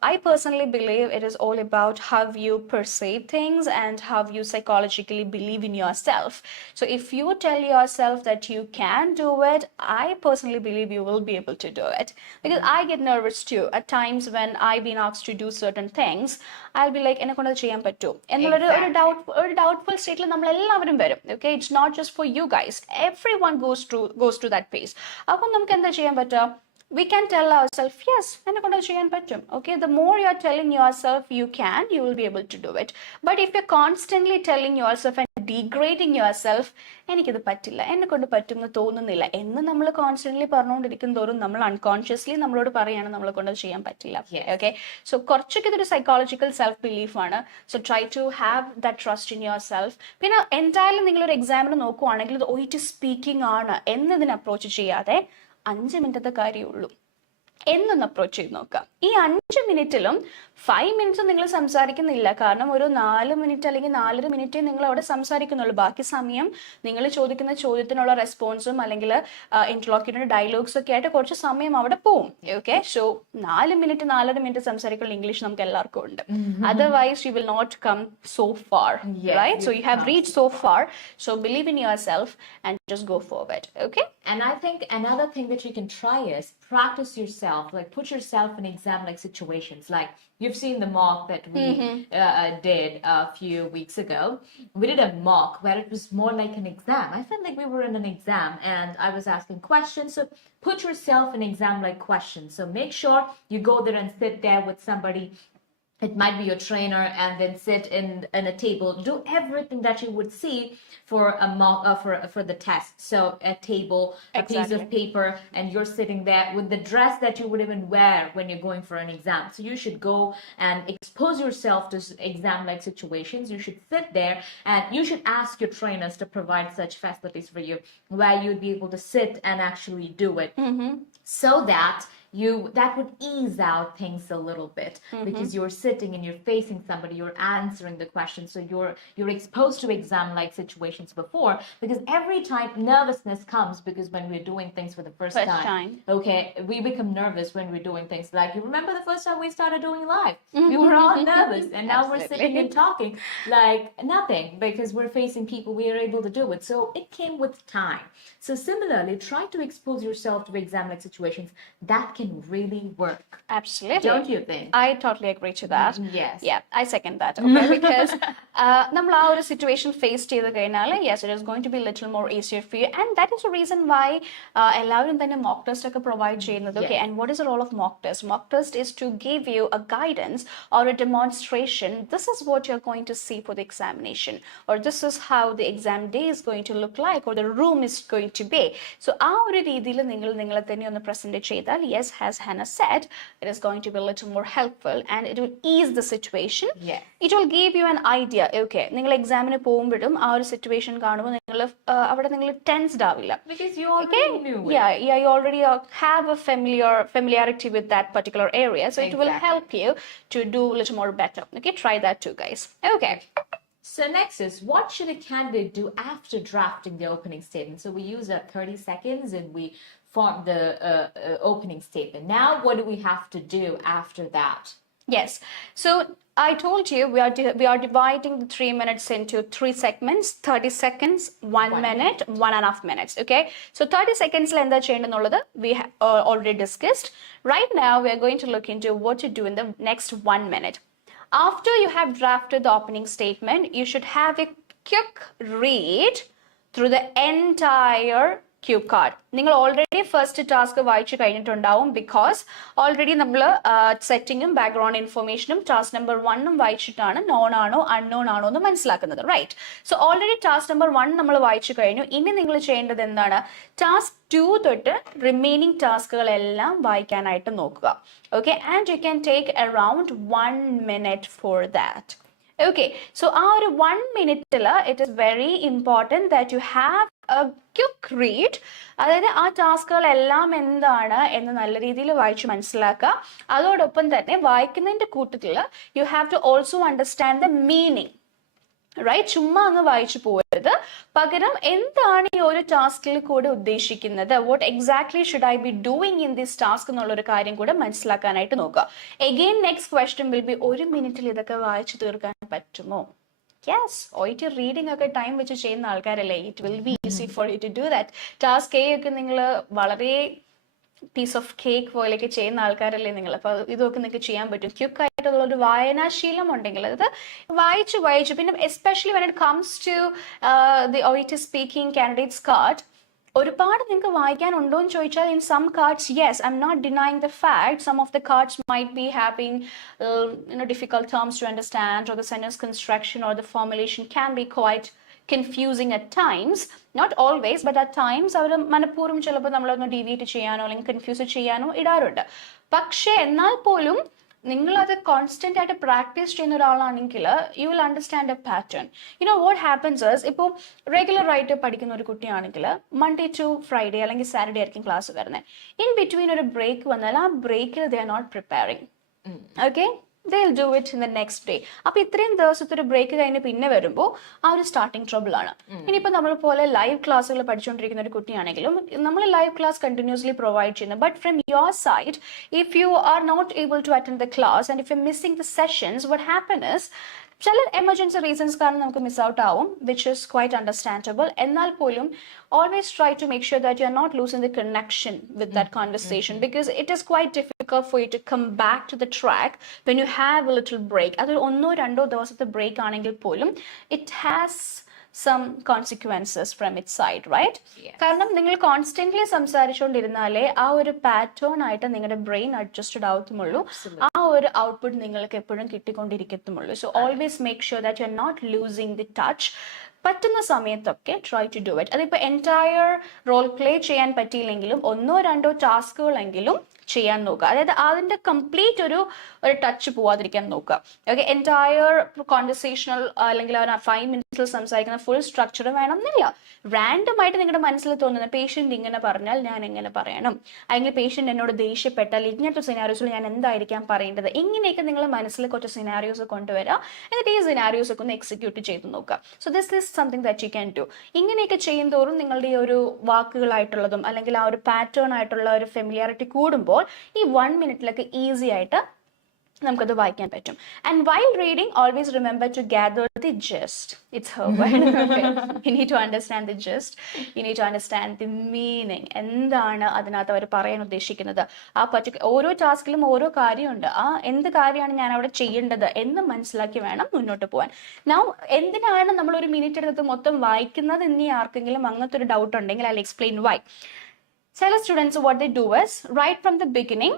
I personally believe it is all about how you perceive things and how you psychologically believe in yourself. So if you tell yourself that you can do it, I personally believe you will be able to do it. Because I get nervous too. At times when I've been asked to do certain things, I'll be like, എന്നെക്കൊണ്ട് ചെയ്യാൻ പറ്റൂ എന്നുള്ളൊരു doubtful സ്റ്റേറ്റിൽ നമ്മളെല്ലാവരും വരും. Okay, it's not just for you guys. Everyone goes through that phase. അപ്പം നമുക്ക് എന്താ ചെയ്യാൻ പറ്റുക? We can tell ourselves, yes, okay, the more you are telling yourself you can, you will be able to do it. But if you're constantly telling yourself and degrading yourself, എനിക്കിത് പറ്റില്ല, എന്നെക്കൊണ്ട് പറ്റുമെന്ന് തോന്നുന്നില്ല എന്ന് നമ്മൾ കോൺസ്റ്റന്റ്ലി പറഞ്ഞുകൊണ്ടിരിക്കും തോറും നമ്മൾ അൺകോൺഷ്യസ്ലി നമ്മളോട് പറയാണ് നമ്മളെ കൊണ്ട് ചെയ്യാൻ പറ്റില്ല. ഓക്കെ, സോ കുറച്ചൊക്കെ ഇതൊരു സൈക്കോളജിക്കൽ സെൽഫ് ബിലീഫ് ആണ്. So try to have that trust in your self. പിന്നെ എന്തായാലും നിങ്ങളൊരു എക്സാമിന് നോക്കുവാണെങ്കിൽ ഇത് OET സ്പീക്കിംഗ് ആണ് എന്നതിന് അപ്രോച്ച് ചെയ്യാതെ 5 മിനിറ്റത്തെ കാര്യമുള്ളൂ എന്നൊന്ന് അപ്രോച്ച് ചെയ്ത് നോക്കാം. ഈ 5 മിനിറ്റിലും 5 മിനിറ്റ്സ് നിങ്ങൾ സംസാരിക്കുന്നില്ല, കാരണം ഒരു 4 മിനിറ്റ് അല്ലെങ്കിൽ 4.5 മിനിറ്റേ നിങ്ങൾ അവിടെ സംസാരിക്കുന്നുള്ളൂ. ബാക്കി സമയം നിങ്ങൾ ചോദിക്കുന്ന ചോദ്യത്തിനുള്ള റെസ്പോൺസും അല്ലെങ്കിൽ ഇന്റർലോക്യൂട്ടറിന്റെ ഡയലോഗ്സും ഒക്കെ ആയിട്ട് കുറച്ച് സമയം അവിടെ പോവും. ഓക്കെ, സോ 4 മിനിറ്റ് 4.5 മിനിറ്റ് സംസാരിക്കാനുള്ള ഇംഗ്ലീഷ് നമുക്ക് എല്ലാവർക്കും ഉണ്ട്. Otherwise you will not come so far, right? So you have reach so far. So believe in your self and just go forward. Okay, and I think another thing that you can try is practice yourself, like put yourself in exam-like situations. Like you've seen the mock that we did a few weeks ago. We did a mock where it was more like an exam. I felt like we were in an exam and I was asking questions. So put yourself in exam-like questions. So make sure you go there and sit there with somebody. It might be your trainer, and then sit in a table. Do everything that you would see for a mock for the test. So a table, a piece of paper, and you're sitting there with the dress that you would even wear when you're going for an exam. So you should go and expose yourself to exam-like situations. You should sit there and you should ask your trainers to provide such facilities for you where you'd be able to sit and actually do it. So that would ease out things a little bit, because you're sitting and you're facing somebody, you're answering the question, so you're exposed to exam-like situations before. Because every time nervousness comes, because when we're doing things for the first time, okay, we become nervous when we're doing things. Like, you remember the first time we started doing live, we were all nervous, and now we're sitting and talking like nothing, because we're facing people, we are able to do it. So it came with time. So similarly, try to expose yourself to exam-like situations. That can really work. Absolutely. Don't you think? I totally agree to that. Yes. Yeah, I second that. Okay, because നമ്മൾ ആ ഒരു situation face ചെയ്ത് കഴിഞ്ഞാൽ yes, it is going to be a little more easier for you, and that is the reason why എല്ലാവരും തന്നെ mock test ഒക്കെ പ്രൊവൈഡ് ചെയ്യുന്നത്. Okay, and what is the role of mock test? Mock test is to give you a guidance or a demonstration. This is what you're going to see for the examination, or this is how the exam day is going to look like, or the room is going to be. So ആ ഒരു രീതിയിൽ നിങ്ങളെ തന്നെ ഒന്ന് പ്രസന്റ് ചെയ്താൽ yes, as Hannah said, it is going to be a little more helpful and it will ease the situation. It will give you an idea. Okay, നിങ്ങൾ എക്സാമിന് പോകുമ്പോഴും ആ ഒരു സിറ്റുവേഷൻ കാണുമ്പോൾ നിങ്ങൾ അവിടെ നിങ്ങൾ ടെൻസ്ഡ് ആവില്ല, because you already knew it. You already have a familiarity with that particular area, so it will help you to do a little more better. Okay, try that too, guys. Okay, so next is, what should a candidate do after drafting the opening statement? So we use 30 seconds and we form the opening statement. Now, what do we have to do after that? Yes. So I told you we are dividing the 3 minutes into 3 segments, 30 seconds, 1 minute, 1.5 minutes. Okay. So 30 seconds we have already discussed. Right now, we are going to look into what to do in the next 1 minute. After you have drafted the opening statement, you should have a quick read through the entire cue card. നിങ്ങൾ already first task വായിച്ചു കഴിഞ്ഞിട്ടുണ്ടാവും because already നമ്മൾ സെറ്റിങ്ങും background ഇൻഫർമേഷനും task number 1 വായിച്ചിട്ടാണ് known ആണോ unknown ആണോ എന്ന് മനസ്സിലാക്കുന്നത്, right? So already task number 1 നമ്മൾ വായിച്ചു കഴിഞ്ഞു. ഇനി നിങ്ങൾ ചെയ്യേണ്ടത് എന്താണ്? ടാസ്ക് 2 തൊട്ട് റിമൈനിങ് ടാസ്കുകളെല്ലാം വായിക്കാനായിട്ട് നോക്കുക. Okay, and you can take around 1 minute for that. Okay, so our 1 minute it is very important that you have a quick read. അതായത് ആ ടാസ്കുകളെല്ലാം എന്താണ് എന്ന് നല്ല രീതിയിൽ വായിച്ച് മനസ്സിലാക്കുക. അതോടൊപ്പം തന്നെ വായിക്കുന്നതിന്റെ കൂട്ടത്തിൽ you have to also understand the meaning, right? ചുമ്മാ അങ്ങ് വായിച്ചു പോകരുത്. പകരം എന്താണ് ഈ ഒരു ടാസ്കിൽ കൂടെ ഉദ്ദേശിക്കുന്നത്, what exactly should I be doing in this task എന്നുള്ളൊരു കാര്യം കൂടെ മനസ്സിലാക്കാനായിട്ട് നോക്കുക. Again next question will be, 1 മിനിറ്റിൽ ഇതൊക്കെ വായിച്ചു തീർക്കാൻ പറ്റുമോ? യെസ്, ഒയിറ്റ് റീഡിംഗ് ഒക്കെ ടൈം വെച്ച് ചെയ്യുന്ന ആൾക്കാരല്ലേ, it will be easy for you to do that. Task എ ഒക്കെ നിങ്ങൾ വളരെ പീസ് ഓഫ് കേക്ക് പോലെയൊക്കെ ചെയ്യുന്ന ആൾക്കാരല്ലേ നിങ്ങൾ. അപ്പൊ ഇതൊക്കെ നിങ്ങൾക്ക് ചെയ്യാൻ പറ്റും. ക്വിക്ക് ആയിട്ടുള്ള ഒരു വായനാശീലം ഉണ്ടെങ്കിൽ അത് വായിച്ചു പിന്നെ especially when it comes to the OET speaking candidates card, ഒരുപാട് നിങ്ങൾക്ക് വായിക്കാനുണ്ടോ എന്ന് ചോദിച്ചാൽ in some cards yes, I am not denying the fact some of the cards might be having difficult terms to understand, or the sentence construction or the formulation can be quite confusing at times, not always, but at times അവർ മനഃപൂർവ്വം ചിലപ്പോൾ നമ്മളൊന്ന് ഡീവിയേറ്റ് ചെയ്യാനോ അല്ലെങ്കിൽ കൺഫ്യൂസ് ചെയ്യാനോ ഇടാറുണ്ട്. പക്ഷേ എന്നാൽ പോലും നിങ്ങളത് കോൺസ്റ്റന്റ് ആയിട്ട് പ്രാക്ടീസ് ചെയ്യുന്ന ഒരാളാണെങ്കിൽ you will understand a pattern. You know what happens is, ഇപ്പോൾ റെഗുലർ ആയിട്ട് പഠിക്കുന്ന ഒരു കുട്ടിയാണെങ്കിൽ മൺഡേ ടു ഫ്രൈഡേ അല്ലെങ്കിൽ സാറ്റർഡേ ആയിരിക്കും ക്ലാസ് വരുന്നത്. ഇൻ ബിറ്റ്വീൻ ഒരു ബ്രേക്ക് വന്നാൽ ആ ബ്രേക്കിൽ they are not preparing. Okay, they'll do it in the next day. അപ്പോൾ ഇത്രയും ദിവസത്തെ ഒരു ബ്രേക്ക് കഴിഞ്ഞ് പിന്നെ വരുമ്പോൾ ആ ഒരു സ്റ്റാർട്ടിങ് ട്രബിൾ ആണ്. ഇനിയിപ്പോൾ നമ്മൾ പോലെ ലൈവ് ക്ലാസ്സുകൾ പഠിച്ചുകൊണ്ടിരിക്കുന്ന ഒരു കുട്ടിയാണെങ്കിലും നമ്മൾ ലൈവ് ക്ലാസ് കണ്ടിന്യൂസ്ലി പ്രൊവൈഡ് ചെയ്യുന്നു. But from your side, if you are not able to attend the class and if you missing the sessions, what happen is ചില എമർജൻസി റീസൺസ് കാരണം നമുക്ക് മിസ് ഔട്ട് ആവും, വിച്ച് ഇസ് ക്വൈറ്റ് അണ്ടർസ്റ്റാൻഡബിൾ. എന്നാൽ പോലും always try to make sure that you are not losing the connection with that conversation, because it is quite difficult for you to come back to the track when you have a little break. Adu onno rando ദിവസത്തെ break ആണെങ്കിൽ പോലും it has some consequences from its side, right? കാരണം നിങ്ങൾ കോൺസ്റ്റന്റ്ലി സംസാരിച്ചുകൊണ്ടിരുന്നാലേ ആ ഒരു പാറ്റേൺ ആയിട്ട് നിങ്ങളുടെ ബ്രെയിൻ അഡ്ജസ്റ്റഡ് ആവത്തുമുള്ളൂ, ആ ഒരു ഔട്ട്പുട്ട് നിങ്ങൾക്ക് എപ്പോഴും കിട്ടിക്കൊണ്ടിരിക്കത്തുമുള്ളൂ. So always make sure that you are not losing the touch. പറ്റുന്ന സമയത്തൊക്കെ ട്രൈ ടു ഡു ഇറ്റ്. അതിപ്പോൾ എൻറ്റയർ റോൾ പ്ലേ ചെയ്യാൻ പറ്റിയില്ലെങ്കിലും 1-2 ടാസ്കുകളെങ്കിലും ചെയ്യാൻ നോക്കുക. അതായത് അതിന്റെ കംപ്ലീറ്റ് ഒരു ടച്ച് പോവാതിരിക്കാൻ നോക്കുക. ഓക്കെ, എൻറ്റയർ കോൺവെർസേഷണൽ അല്ലെങ്കിൽ 5 മിനിറ്റ്സിൽ സംസാരിക്കുന്ന ഫുൾ സ്ട്രക്ചർ വേണം എന്നില്ല. റാൻഡം ആയിട്ട് നിങ്ങളുടെ മനസ്സിൽ തോന്നുന്ന പേഷ്യന്റ് ഇങ്ങനെ പറഞ്ഞാൽ ഞാൻ എങ്ങനെ പറയണം, അല്ലെങ്കിൽ പേഷ്യന്റ് എന്നോട് ദേഷ്യപ്പെട്ടാൽ ഇങ്ങനത്തെ സിനാരിയോസിൽ ഞാൻ എന്തായിരിക്കാം പറയേണ്ടത്, ഇങ്ങനെയൊക്കെ നിങ്ങൾ മനസ്സിൽ കുറച്ച് സിനാരിയോസ് കൊണ്ടുവരിക. എന്നിട്ട് ഈ സിനാരിയോസ് ഒക്കെ ഒന്ന് എക്സിക്യൂട്ട് ചെയ്ത് നോക്കുക. So this is something that you can do. ഇങ്ങനെയൊക്കെ ചെയ്യുന്തോറും നിങ്ങളുടെ ഈ ഒരു വാക്കുകളായിട്ടുള്ളതും അല്ലെങ്കിൽ ആ ഒരു പാറ്റേൺ ആയിട്ടുള്ള ഒരു ഫെമിലിയാരിറ്റി കൂടുമ്പോൾ ഈ 1 മിനിറ്റിലൊക്കെ ഈസി ആയിട്ട് നമുക്കത് വായിക്കാൻ പറ്റും. And while reading always remember to gather the gist. It's her word. You need to understand the gist, you need to understand the meaning. എന്താണ് അതിനകത്ത് അവർ പറയാൻ ഉദ്ദേശിക്കുന്നത്, ആ ഓരോ ടാസ്കിലും ഓരോ കാര്യമുണ്ട്, ആ എന്ത് കാര്യമാണ് ഞാൻ അവിടെ ചെയ്യേണ്ടത് എന്ന് മനസ്സിലാക്കി വേണം മുന്നോട്ട് പോകാൻ. നൗ എന്തിനാണ് നമ്മൾ ഒരു മിനിറ്റ് എടുത്ത് മൊത്തം വായിക്കുന്നത് ഇനി ആർക്കെങ്കിലും അങ്ങനത്തെ ഒരു ഡൗട്ട് ഉണ്ടെങ്കിൽ ഐ വിൽ എക്സ്പ്ലെയിൻ വൈ. ചില students what they do is right from the beginning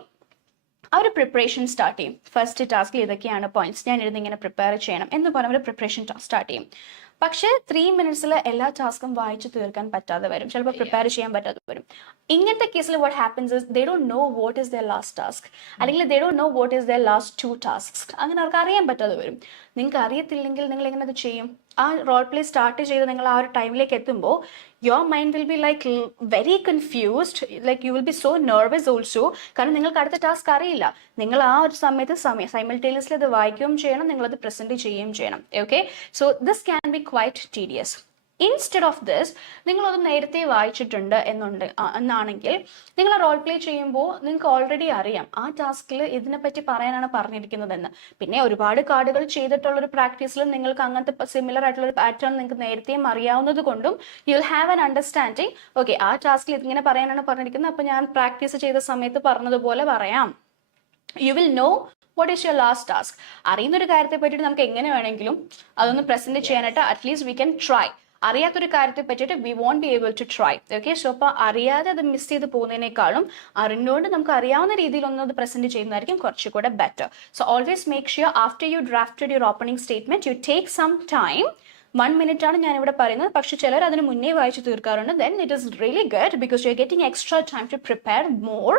ആ ഒരു പ്രിപ്പറേഷൻ സ്റ്റാർട്ട് ചെയ്യും. ഫസ്റ്റ് ടാസ്കിൽ ഇതൊക്കെയാണ് പോയിന്റ്സ്, ഞാൻ ഇരുന്ന് ഇങ്ങനെ പ്രിപ്പയർ ചെയ്യണം എന്ന് പറഞ്ഞ ഒരു പ്രിപ്പറേഷൻ സ്റ്റാർട്ട് ചെയ്യും. പക്ഷേ 3 മിനിറ്റ്സിൽ എല്ലാ ടാസ്കും വായിച്ചു തീർക്കാൻ പറ്റാതെ വരും, ചിലപ്പോൾ പ്രിപ്പയർ ചെയ്യാൻ പറ്റാതെ വരും. ഇങ്ങനത്തെ കേസിൽ what happens is they don't know what is their last task, അല്ലെങ്കിൽ they don't know what is their last 2 tasks. അങ്ങനെ അവർക്ക് അറിയാൻ പറ്റാതെ വരും. നിങ്ങൾക്ക് അറിയത്തില്ലെങ്കിൽ നിങ്ങൾ എങ്ങനെ അത് ചെയ്യും? ആ റോൾ പ്ലേ സ്റ്റാർട്ട് ചെയ്ത് നിങ്ങൾ ആ ഒരു ടൈമിലേക്ക് എത്തുമ്പോൾ your mind will be like very confused, like you will be so nervous also, കാരണം നിങ്ങൾക്ക് അടുത്ത ടാസ്ക് അറിയില്ല. നിങ്ങൾ ആ ഒരു സമയത്ത് സൈമൾട്ടേനിയസ്ലി അത് വായിക്കുകയും ചെയ്യണം, നിങ്ങളത് പ്രസന്റ് ചെയ്യുകയും ചെയ്യണം. Okay, so this can be quite tedious. Instead of this നിങ്ങളത് നേരത്തെ വായിച്ചിട്ടുണ്ട് എന്നാണെങ്കിൽ നിങ്ങൾ റോൾ പ്ലേ ചെയ്യുമ്പോൾ നിങ്ങൾക്ക് ഓൾറെഡി അറിയാം ആ ടാസ്കിൽ ഇതിനെപ്പറ്റി പറയാനാണ് പറഞ്ഞിരിക്കുന്നതെന്ന്. പിന്നെ ഒരുപാട് കാർഡുകൾ ചെയ്തിട്ടുള്ളൊരു പ്രാക്ടീസിലും നിങ്ങൾക്ക് അങ്ങനത്തെ സിമിലർ ആയിട്ടുള്ള ഒരു പാറ്റേൺ നിങ്ങൾക്ക് നേരത്തെയും അറിയാവുന്നത് കൊണ്ടും U will have an understanding. Okay, ആ ടാസ്കിൽ ഇതിങ്ങനെ പറയാനാണ് പറഞ്ഞിരിക്കുന്നത്, അപ്പോൾ ഞാൻ പ്രാക്ടീസ് ചെയ്ത സമയത്ത് പറഞ്ഞതുപോലെ പറയാം. You will know what is your last task. അറിയുന്നൊരു കാര്യത്തെ പറ്റിയിട്ട് നമുക്ക് എങ്ങനെ വേണമെങ്കിലും അതൊന്ന് പ്രസന്റ് ചെയ്യാനായിട്ട് അറ്റ്ലീസ്റ്റ് വി ക്യാൻ ട്രൈ. അറിയാത്തൊരു കാര്യത്തെ പറ്റിയിട്ട് we won't be able to try. Okay, so അപ്പോൾ അറിയാതെ അത് മിസ് ചെയ്ത് പോകുന്നതിനേക്കാളും അറിഞ്ഞുകൊണ്ട് നമുക്ക് അറിയാവുന്ന രീതിയിൽ ഒന്ന് അത് പ്രസന്റ് ചെയ്യുന്നതായിരിക്കും കുറച്ചുകൂടെ better. So always make sure after you drafted your opening statement you take some time. 1 minute ആണ് ഞാനിവിടെ പറയുന്നത്, പക്ഷെ ചിലർ അതിന് മുന്നേ വായിച്ച് തീർക്കാറുണ്ട്. Then it is really good because you are getting extra time to prepare more.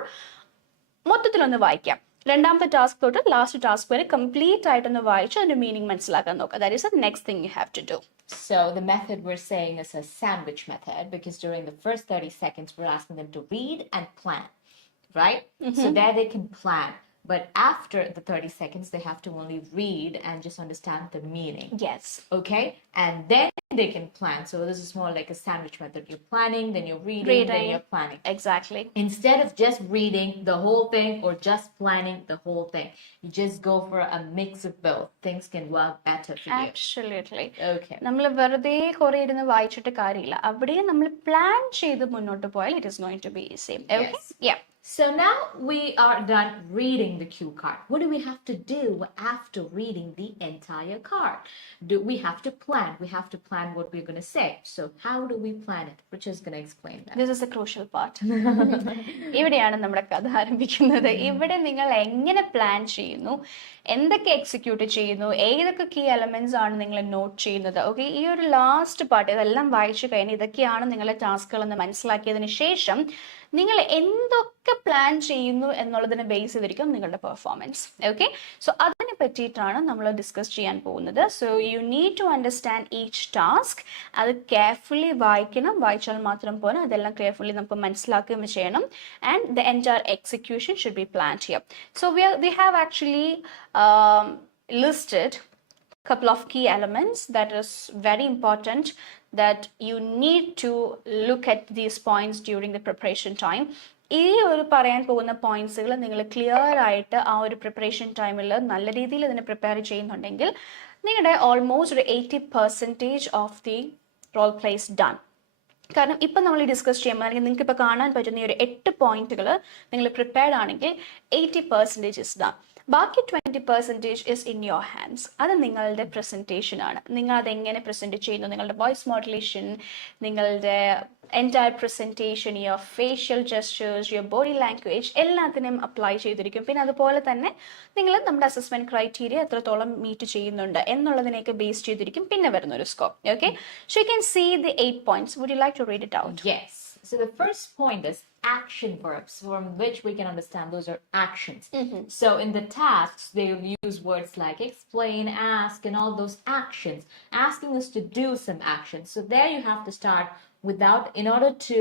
മൊത്തത്തിലൊന്ന് വായിക്കാം. രണ്ടാമത്തെ ടാസ്ക് തൊട്ട് ലാസ്റ്റ് ടാസ്ക് വരെ കംപ്ലീറ്റ് ആയിട്ടൊന്ന് വായിച്ച് അതിന്റെ മീനിങ് മനസ്സിലാക്കാൻ നോക്കുക. That is the next thing you have to do. So the method we're saying is a sandwich method because during the first 30 seconds we're asking them to read and plan, right? So there they can plan. But after the 30 seconds, they have to only read and just understand the meaning. Yes. Okay? And then they can plan. So this is more like a sandwich method. You're planning, then you're reading, then you're planning. Exactly. Instead of just reading the whole thing or just planning the whole thing, you just go for a mix of both. Things can work better for you. Absolutely. Okay. നമ്മൾ വെറുതെ കുറേ ഇരുന്ന് വായിച്ചിട്ട് കാര്യമില്ല. അവിടെ നമ്മൾ പ്ലാൻ ചെയ്ത് മുന്നോട്ട് പോയാൽ it is going to be easy. Okay? Yes. Yeah. So now we are done reading the cue card. What do we have to do after reading the entire card? We have to plan. We have to plan what we're going to say. So how do we plan it? Rich is going to explain that. This is the crucial part. ഇവിടെയാണ് നമ്മുടെ കഥ ആരംഭിക്കുന്നത്. ഇവിടെ നിങ്ങൾ എങ്ങനെ പ്ലാൻ ചെയ്യുന്നു, എന്തൊക്കെ എക്സിക്യൂട്ട് ചെയ്യുന്നു, ഏതൊക്കെ കീ എലമെന്റ്സ് ആണ് നിങ്ങൾ നോട്ട് ചെയ്യുന്നത്. ഓക്കെ, ഈ ഒരു ലാസ്റ്റ് പാർട്ട് ഇതെല്ലാം വായിച്ചു കഴിഞ്ഞ് ഇതൊക്കെയാണ് നിങ്ങളുടെ ടാസ്കുകൾ എന്ന് മനസ്സിലാക്കിയതിന് ശേഷം നിങ്ങൾ എന്തൊക്കെ പ്ലാൻ ചെയ്യുന്നു എന്നുള്ളതിനെ ബേസ് ചെയ്തിരിക്കും നിങ്ങളുടെ പെർഫോമൻസ്. ഓക്കെ, സോ അതിനെ പറ്റിയിട്ടാണ് നമ്മൾ ഡിസ്കസ് ചെയ്യാൻ പോകുന്നത്. So you need to understand each task. അത് കെയർഫുള്ളി വായിക്കണം, വായിച്ചാൽ മാത്രം പോരാ, അതെല്ലാം കെയർഫുള്ളി നമുക്ക് മനസ്സിലാക്കുകയും ചെയ്യണം. And the entire execution should be plan here. So we have actually listed couple of key elements that is very important that you need to look at these points during the preparation time. ഈ ഒരു പറയാൻ പോകുന്ന പോയിന്റ്സുകൾ നിങ്ങൾ ക്ലിയർ ആയിട്ട് ആ ഒരു പ്രിപ്പറേഷൻ ടൈമിൽ നല്ല രീതിയിൽ ഇതിനെ പ്രിപ്പയർ ചെയ്യുന്നുണ്ടെങ്കിൽ നിങ്ങളുടെ ഓൾമോസ്റ്റ് ഒരു 80% of the role plays done. കാരണം ഇപ്പം നമ്മൾ ഡിസ്കസ് ചെയ്യുമ്പോൾ അല്ലെങ്കിൽ നിങ്ങൾക്ക് ഇപ്പോൾ കാണാൻ പറ്റുന്ന ഈ ഒരു 8 പോയിന്റുകൾ നിങ്ങൾ പ്രിപ്പയർഡ് ആണെങ്കിൽ 80% ഇസ് ഡൺ. ബാക്കി 20% ഇസ് ഇൻ യുവർ ഹാൻഡ്സ്. അത് നിങ്ങളുടെ പ്രസൻറ്റേഷൻ ആണ്. നിങ്ങൾ അതെങ്ങനെ പ്രസൻറ്റ് ചെയ്യുന്നു, നിങ്ങളുടെ വോയിസ് മോഡുലേഷൻ, നിങ്ങളുടെ entire presentation, your facial gestures, your body language എല്ലാത്തിനും അപ്ലൈ ചെയ്തിരിക്കും. പിന്നെ അതുപോലെ തന്നെ നിങ്ങൾ നമ്മുടെ അസസ്മെൻറ്റ് ക്രൈറ്റീരിയ എത്രത്തോളം മീറ്റ് ചെയ്യുന്നുണ്ട് എന്നുള്ളതിനെയൊക്കെ ബേസ് ചെയ്തിരിക്കും പിന്നെ വരുന്നൊരു score. Okay, so you can see the 8 points. Would you like to read it out? Yes. So the first point is action verbs, from which we can understand those are actions. So in the tasks, they will use words like explain, ask, and all those actions, asking us to do some actions. So there you have to start in order to,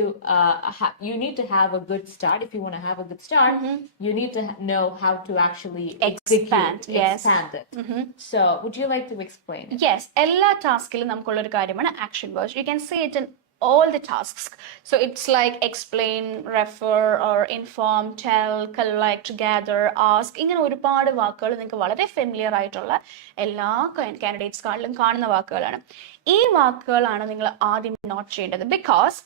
you need to have a good start. If you want to have a good start, you need to know how to actually expand it. So would you like to explain it? Yes. എല്ലാ ടാസ്കിലും നമുക്കുള്ളൊരു കാര്യമാണ് action verbs. You can see it in all the tasks. So it's like explain, refer, or inform, tell, collect, gather, ask. ഇങ്ങനെ ഒരുപാട് വാക്കുകൾ നിങ്ങൾക്ക് വളരെ ഫെമിലിയർ ആയിട്ടുള്ള എല്ലാ കാൻഡിഡേറ്റ്സ് കാർഡിലും കാണുന്ന വാക്കുകളാണ്. ഈ വാക്കുകളാണ് നിങ്ങൾ ആദ്യം നോട്ട് ചെയ്യേണ്ടത്. ബിക്കോസ്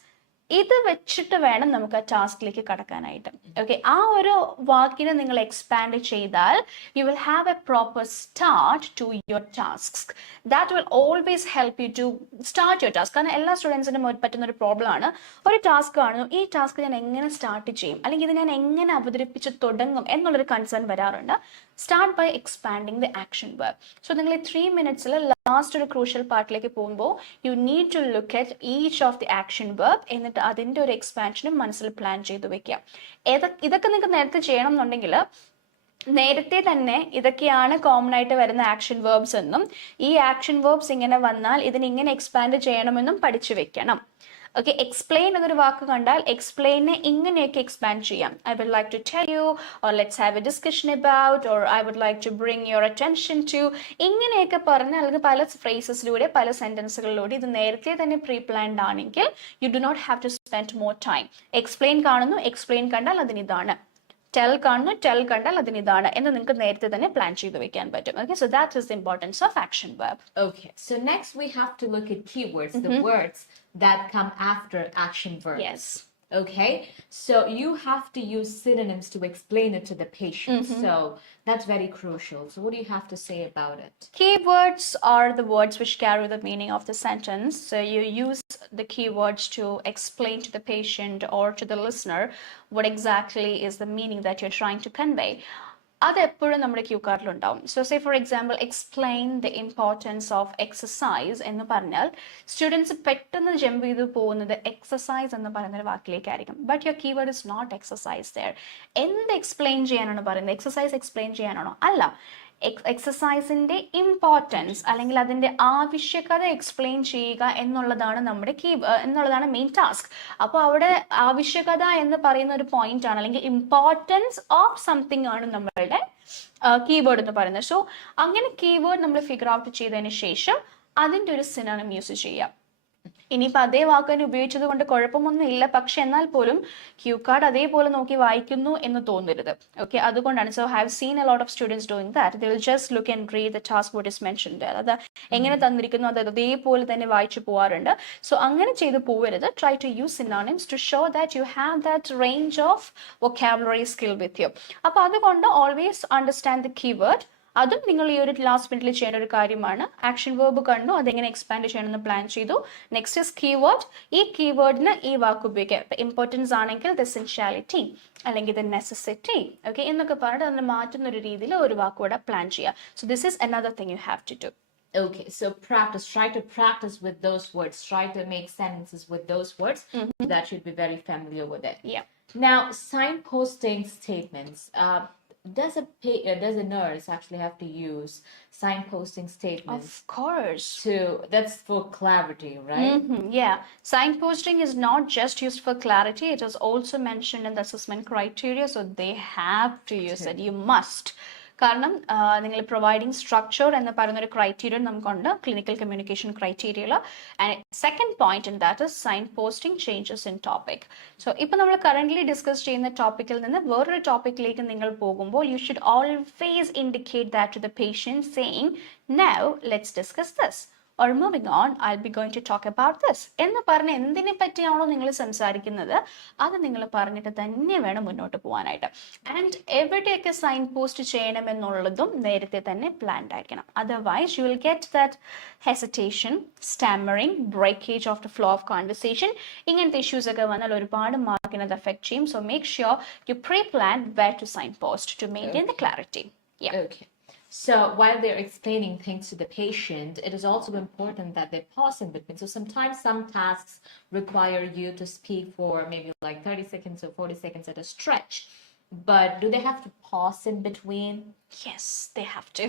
ഇത് വെച്ചിട്ട് വേണം നമുക്ക് ആ ടാസ്കിലേക്ക് കടക്കാനായിട്ട്. ഓക്കെ, ആ ഒരു വാക്കിനെ നിങ്ങൾ എക്സ്പാൻഡ് ചെയ്താൽ you will have a proper start to your task. That will always help you to start your task. കാരണം എല്ലാ സ്റ്റുഡൻസിനും പറ്റുന്ന ഒരു പ്രോബ്ലം ആണ്, ഒരു ടാസ്ക് കാണുന്നു, ഈ ടാസ്ക് ഞാൻ എങ്ങനെ സ്റ്റാർട്ട് ചെയ്യും, അല്ലെങ്കിൽ ഇത് ഞാൻ എങ്ങനെ അവതരിപ്പിച്ച് തുടങ്ങും എന്നുള്ളൊരു കൺസേൺ വരാറുണ്ട്. Start by expanding the action verb. So നിങ്ങൾ ഈ 3 minutesൽ ലാസ്റ്റ് ഒരു ക്രൂഷ്യൽ പാർട്ടിലേക്ക് പോകുമ്പോൾ you need to look at each of the action verb, എന്നിട്ട് അതിൻ്റെ ഒരു എക്സ്പാൻഷനും മനസ്സിൽ പ്ലാൻ ചെയ്ത് വെക്കുക. ഇതൊക്കെ നിങ്ങൾക്ക് നേരത്തെ ചെയ്യണം എന്നുണ്ടെങ്കിൽ നേരത്തെ തന്നെ ഇതൊക്കെയാണ് കോമൺ ആയിട്ട് വരുന്ന ആക്ഷൻ വേർബ്സ് എന്നും ഈ ആക്ഷൻ വേർബ്സ് ഇങ്ങനെ വന്നാൽ ഇതിനിങ്ങനെ എക്സ്പാൻഡ് ചെയ്യണമെന്നും പഠിച്ചു വെക്കണം. Okay, explain എന്നൊരു വാക്ക് കണ്ടാൽ explainനെ ഇങ്ങനെയൊക്കെ expand ചെയ്യാം. I would like to tell you, or let's have a discussion about, or I would like to bring your attention to. ഇങ്ങനെയൊക്കെ പറഞ്ഞ് അല്ലെങ്കിൽ പല ഫ്രേസസിലൂടെ പല സെന്റൻസുകളിലൂടെ ഇത് നേരത്തെ തന്നെ പ്രീ പ്ലാൻഡ് ആണെങ്കിൽ you do not have to spend more time. Explain കാണുന്നു, explain കണ്ടാൽ അതിനിതാണ്. Tell കാണുന്നു, tell കണ്ടാൽ അതിനിതാണ് എന്ന് നിങ്ങൾക്ക് നേരത്തെ തന്നെ പ്ലാൻ ചെയ്ത് വെക്കാൻ പറ്റും. Okay, so that is the importance of action verb. Okay, so next we have to look at keywords, the words that come after action verbs. Yes. Okay, so you have to use synonyms to explain it to the patient. So that's very crucial. So what do you have to say about it? Keywords are the words which carry the meaning of the sentence. So you use the keywords to explain to the patient or to the listener what exactly is the meaning that you're trying to convey. അത് എപ്പോഴും നമ്മുടെ cue കാർഡിലുണ്ടാവും. So say for example explain the importance of exercise എന്ന് പറഞ്ഞാൽ സ്റ്റുഡൻസ് പെട്ടെന്ന് ജമ്പ് ചെയ്ത് പോകുന്നത് എക്സസൈസ് എന്ന് പറയുന്ന ഒരു വാക്കിലേക്കായിരിക്കും. But your keyword is not exercise there. എന്ത് എക്സ്പ്ലെയിൻ ചെയ്യാനാണ് പറയുന്നത്? എക്സസൈസ് എക്സ്പ്ലെയിൻ ചെയ്യാനാണോ? അല്ല. എക്സസൈസിന്റെ ഇമ്പോർട്ടൻസ് അല്ലെങ്കിൽ അതിന്റെ ആവശ്യകത എക്സ്പ്ലെയിൻ ചെയ്യുക എന്നുള്ളതാണ് നമ്മുടെ എന്നുള്ളതാണ് മെയിൻ ടാസ്ക്. അപ്പോൾ അവിടെ ആവശ്യകത എന്ന് പറയുന്ന ഒരു പോയിന്റ് ആണ്, അല്ലെങ്കിൽ ഇമ്പോർട്ടൻസ് ഓഫ് സംതിങ് ആണ് നമ്മളുടെ കീവേഡ് എന്ന് പറയുന്നത്. സോ അങ്ങനെ കീവേഡ് നമ്മൾ ഫിഗർ ഔട്ട് ചെയ്തതിന് ശേഷം അതിന്റെ ഒരു സിനോണിം യൂസ് ചെയ്യാം. ഇനിയിപ്പോൾ അതേ വാക്ക് തന്നെ ഉപയോഗിച്ചത് കൊണ്ട് കുഴപ്പമൊന്നും ഇല്ല, പക്ഷെ എന്നാൽ പോലും ക്യൂ കാർഡ് അതേപോലെ നോക്കി വായിക്കുന്നു എന്ന് തോന്നരുത്. ഓക്കെ, അതുകൊണ്ടാണ്. So have seen a lot of students doing that. They will just look and read the task what is mentioned. അത് എങ്ങനെ തന്നിരിക്കുന്നു അത് അതേപോലെ തന്നെ വായിച്ചു പോവാറുണ്ട്. സോ അങ്ങനെ ചെയ്ത് പോവരുത്. Try to use synonyms to show that you have that range of vocabulary skill with you. അപ്പോൾ അതുകൊണ്ട് ഓൾവേസ് അണ്ടർസ്റ്റാൻഡ് ദ കീവേഡ്. അതും നിങ്ങൾ ഈ ഒരു ലാസ്റ്റ് മിനിറ്റിൽ ചെയ്യേണ്ട ഒരു കാര്യമാണ്. ആക്ഷൻ വേർബ് കണ്ടു, അതെങ്ങനെ എക്സ്പാൻഡ് ചെയ്യണമെന്ന് പ്ലാൻ ചെയ്തു. Next is keyword. ഈ കീവേഡിന് ഈ വാക്ക് ഉപയോഗിക്കാം. ഇപ്പം ഇമ്പോർട്ടൻസ് ആണെങ്കിൽ ദ എസെൻഷ്യാലിറ്റി അല്ലെങ്കിൽ ദ നെസസിറ്റി, ഓക്കെ എന്നൊക്കെ പറഞ്ഞിട്ട് അതിനെ മാറ്റുന്ന ഒരു രീതിയിൽ ഒരു വാക്കുകൂടെ പ്ലാൻ ചെയ്യുക. So this is another thing you have to do. Okay, so try to practice with those words. Try to make sentences with those words. That should be very familiar with it. Yeah. Now, signposting statements. Does a nurse actually have to use signposting statements? Of course. That's for clarity, right? Yeah. Signposting is not just used for clarity. It is also mentioned in the assessment criteria. So they have to use it. You must. കാരണം നിങ്ങൾ providing structure എന്ന് പറയുന്ന ഒരു criteria നമുക്കുണ്ട് clinical communication ക്രൈറ്റീരിയയിൽ. And second point in that is signposting changes in topic. സോ ഇപ്പം നമ്മൾ കറന്റ്ലി ഡിസ്കസ് ചെയ്യുന്ന ടോപ്പിക്കിൽ നിന്ന് വേറൊരു ടോപ്പിക്കിലേക്ക് നിങ്ങൾ പോകുമ്പോൾ you should always indicate that to the patient saying now let's discuss this. or moving on, I'll be going to talk about this. എന്ന് പറഞ്ഞ് എന്തിനെ പറ്റിയാണോ നിങ്ങൾ സംസാരിക്കുന്നത് അത് നിങ്ങൾ പറഞ്ഞിട്ട് തന്നെ വേണം മുന്നോട്ട് പോകാനായിട്ട്. ആൻഡ് എവിടെയൊക്കെ സൈൻ പോസ്റ്റ് ചെയ്യണമെന്നുള്ളതും നേരത്തെ തന്നെ പ്ലാൻഡ് ആയിരിക്കണം. Otherwise you will get that hesitation, stammering, breakage of the flow of conversation. ഇങ്ങനത്തെ ഇഷ്യൂസ് ഒക്കെ വന്നാൽ ഒരുപാട് മാർക്കിനെ അത് അഫക്ട് ചെയ്യും. So make sure you pre plan where to signpost to maintain the clarity. Okay. So while they're explaining things to the patient, it is also important that they pause in between. So sometimes some tasks require you to speak for maybe like 30 seconds or 40 seconds at a stretch. But do they have to pause in between? Yes, they have to.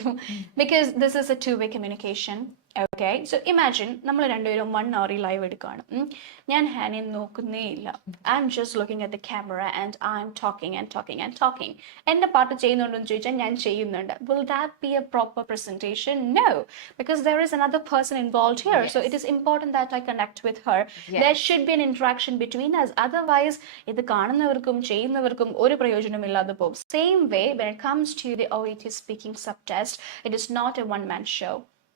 Because this is a two-way communication. Okay, so imagine നമ്മൾ രണ്ടുപേരും 1 hour live എടുക്കുകയാണ്. ഞാൻ ഹാനിയെ നോക്കുന്നേ ഇല്ല. I am just looking at the camera and I am talking and talking and talking. എൻ്റെ പാർട്ട് ചെയ്യുന്നുണ്ടെന്ന് ചോദിച്ചാൽ ഞാൻ ചെയ്യുന്നുണ്ട്. Will that be a proper presentation? No, because there is another person involved here. Yes. So it is important that I connect with her. Yes. There should be an interaction between us. Otherwise, ഇത് കാണുന്നവർക്കും ചെയ്യുന്നവർക്കും ഒരു പ്രയോജനമില്ലാതെ പോകും. Same way, when it comes to the OET speaking subtest, it is not a one-man show.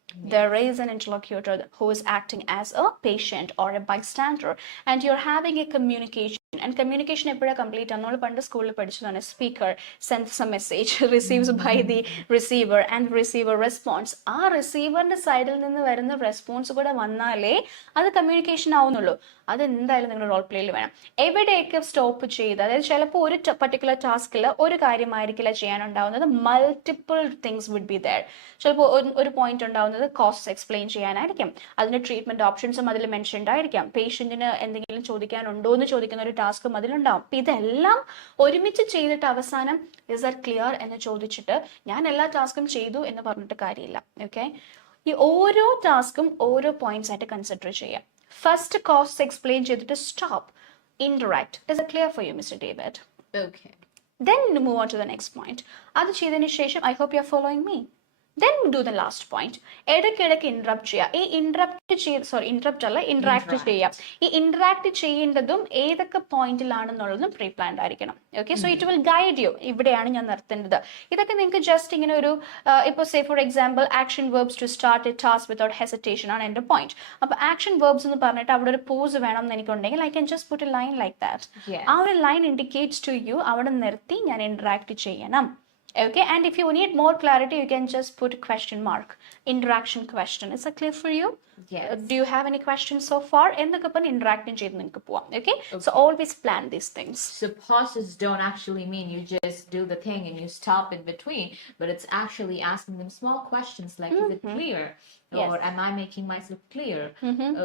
Yes. There is an interlocutor who is acting as a patient or a bystander, and you're having a communication. And communication എപ്പോഴാണ് complete ആണ്? നമ്മൾ പണ്ട് സ്കൂളിൽ പഠിച്ചതാണ്. Speaker sends a message, receives by the receiver and receiver response. ആ റിസീവറിന്റെ സൈഡിൽ നിന്ന് വരുന്ന റെസ്പോൺസ് കൂടെ വന്നാലേ അത് കമ്മ്യൂണിക്കേഷൻ ആവുന്നുള്ളൂ. അതെന്തായാലും നിങ്ങളുടെ റോൾ പ്ലേയിൽ വേണം. എവിടെയൊക്കെ സ്റ്റോപ്പ് ചെയ്ത്, അതായത് ചിലപ്പോൾ ഒരു പർട്ടിക്കുലർ ടാസ്കിൽ ഒരു കാര്യമായിരിക്കില്ല ചെയ്യാനുണ്ടാവുന്നത്, multiple things would be there. ചിലപ്പോൾ ഒരു പോയിന്റ് ഉണ്ടാവുന്നത് കോസ്റ്റ് എക്സ്പ്ലെയിൻ ചെയ്യാനായിരിക്കും. അതിന്റെ ട്രീറ്റ്മെന്റ് ഓപ്ഷൻസും അതിൽ മെൻഷൻഡ് ആയിരിക്കാം. പേഷ്യന്റിന് എന്തെങ്കിലും ചോദിക്കാനുണ്ടോ എന്ന് ചോദിക്കുന്ന ഒരു ടാസ്കും അതിലുണ്ടാവും. അപ്പൊ ഇതെല്ലാം ഒരുമിച്ച് ചെയ്തിട്ട് അവസാനം ഇസ് ദാറ്റ് ക്ലിയർ എന്ന് ചോദിച്ചിട്ട് ഞാൻ എല്ലാ ടാസ്കും ചെയ്തു എന്ന് പറഞ്ഞിട്ട് കാര്യമില്ല. ഓക്കെ, ഈ ഓരോ ടാസ്കും ഓരോ പോയിന്റ്സ് ആയിട്ട് കൺസിഡർ ചെയ്യാം. First causes explain ചെയ്തിട്ട് stop. Indirect. Is it clear for you, Mr. David? Okay. Then move on to the next point. അത് ചെയ്തതിന് ശേഷം I hope you are following me. Then do the last point. ഇടയ്ക്കിടയ്ക്ക് ഇൻട്രപ്റ്റ് ചെയ്യുക. ഈ ഇൻട്രപ്റ്റ് അല്ല, ഇന്ററാക്ട് ചെയ്യുക. ഈ ഇന്ററാക്ട് ചെയ്യേണ്ടതും ഏതൊക്കെ പോയിന്റിലാണെന്നുള്ളതും പ്രീ പ്ലാൻഡ് ആയിരിക്കണം. Okay, so it will guide you. ഇവിടെയാണ് ഞാൻ നിർത്തേണ്ടത്. ഇതൊക്കെ നിങ്ങൾക്ക് ജസ്റ്റ് ഇങ്ങനെ ഒരു ഇപ്പോൾ say for example action verbs to start a task without hesitation ആണ് എൻ്റെ പോയിന്റ്. അപ്പോൾ ആക്ഷൻ വെർബ്സ് എന്ന് പറഞ്ഞിട്ട് അവിടെ ഒരു പോസ് വേണം എന്ന് എനിക്കുണ്ടെങ്കിൽ I can just put a line like that. ആ ഒരു ലൈൻ ഇൻഡിക്കേറ്റ്സ് ടു യു അവിടെ നിർത്തി ഞാൻ ഇന്ററാക്ട് ചെയ്യണം. Okay, and if you need more clarity, you can just put a question mark. Interaction question. Is that clear for you? Yes. Do you have any questions so far? Interacting okay? So always plan these things. So pauses don't actually mean you just do the thing and you stop in between, but it's actually asking them small questions like, is it clear? Yes. Or am I making myself clear?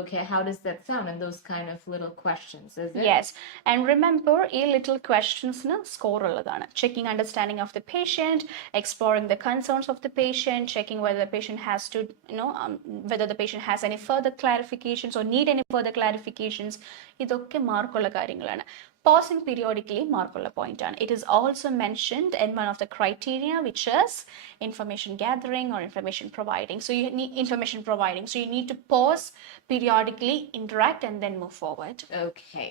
Okay, how does that sound? And those kind of little questions, is it? Yes, and remember, a little questions na score ulladana. Checking understanding of the patient, exploring the concerns of the patient, checking whether the patient has to, whether the patient has any further clarifications or need any further clarifications. ഇതൊക്കെ മാർക്കുള്ള കാര്യങ്ങളാണ്. Pausing periodically മാർക്കുള്ള point ആണ്. It is also mentioned in one of the criteria, which is information gathering or information providing. So you need information providing. So you need to pause periodically, interact, and then move forward. Okay.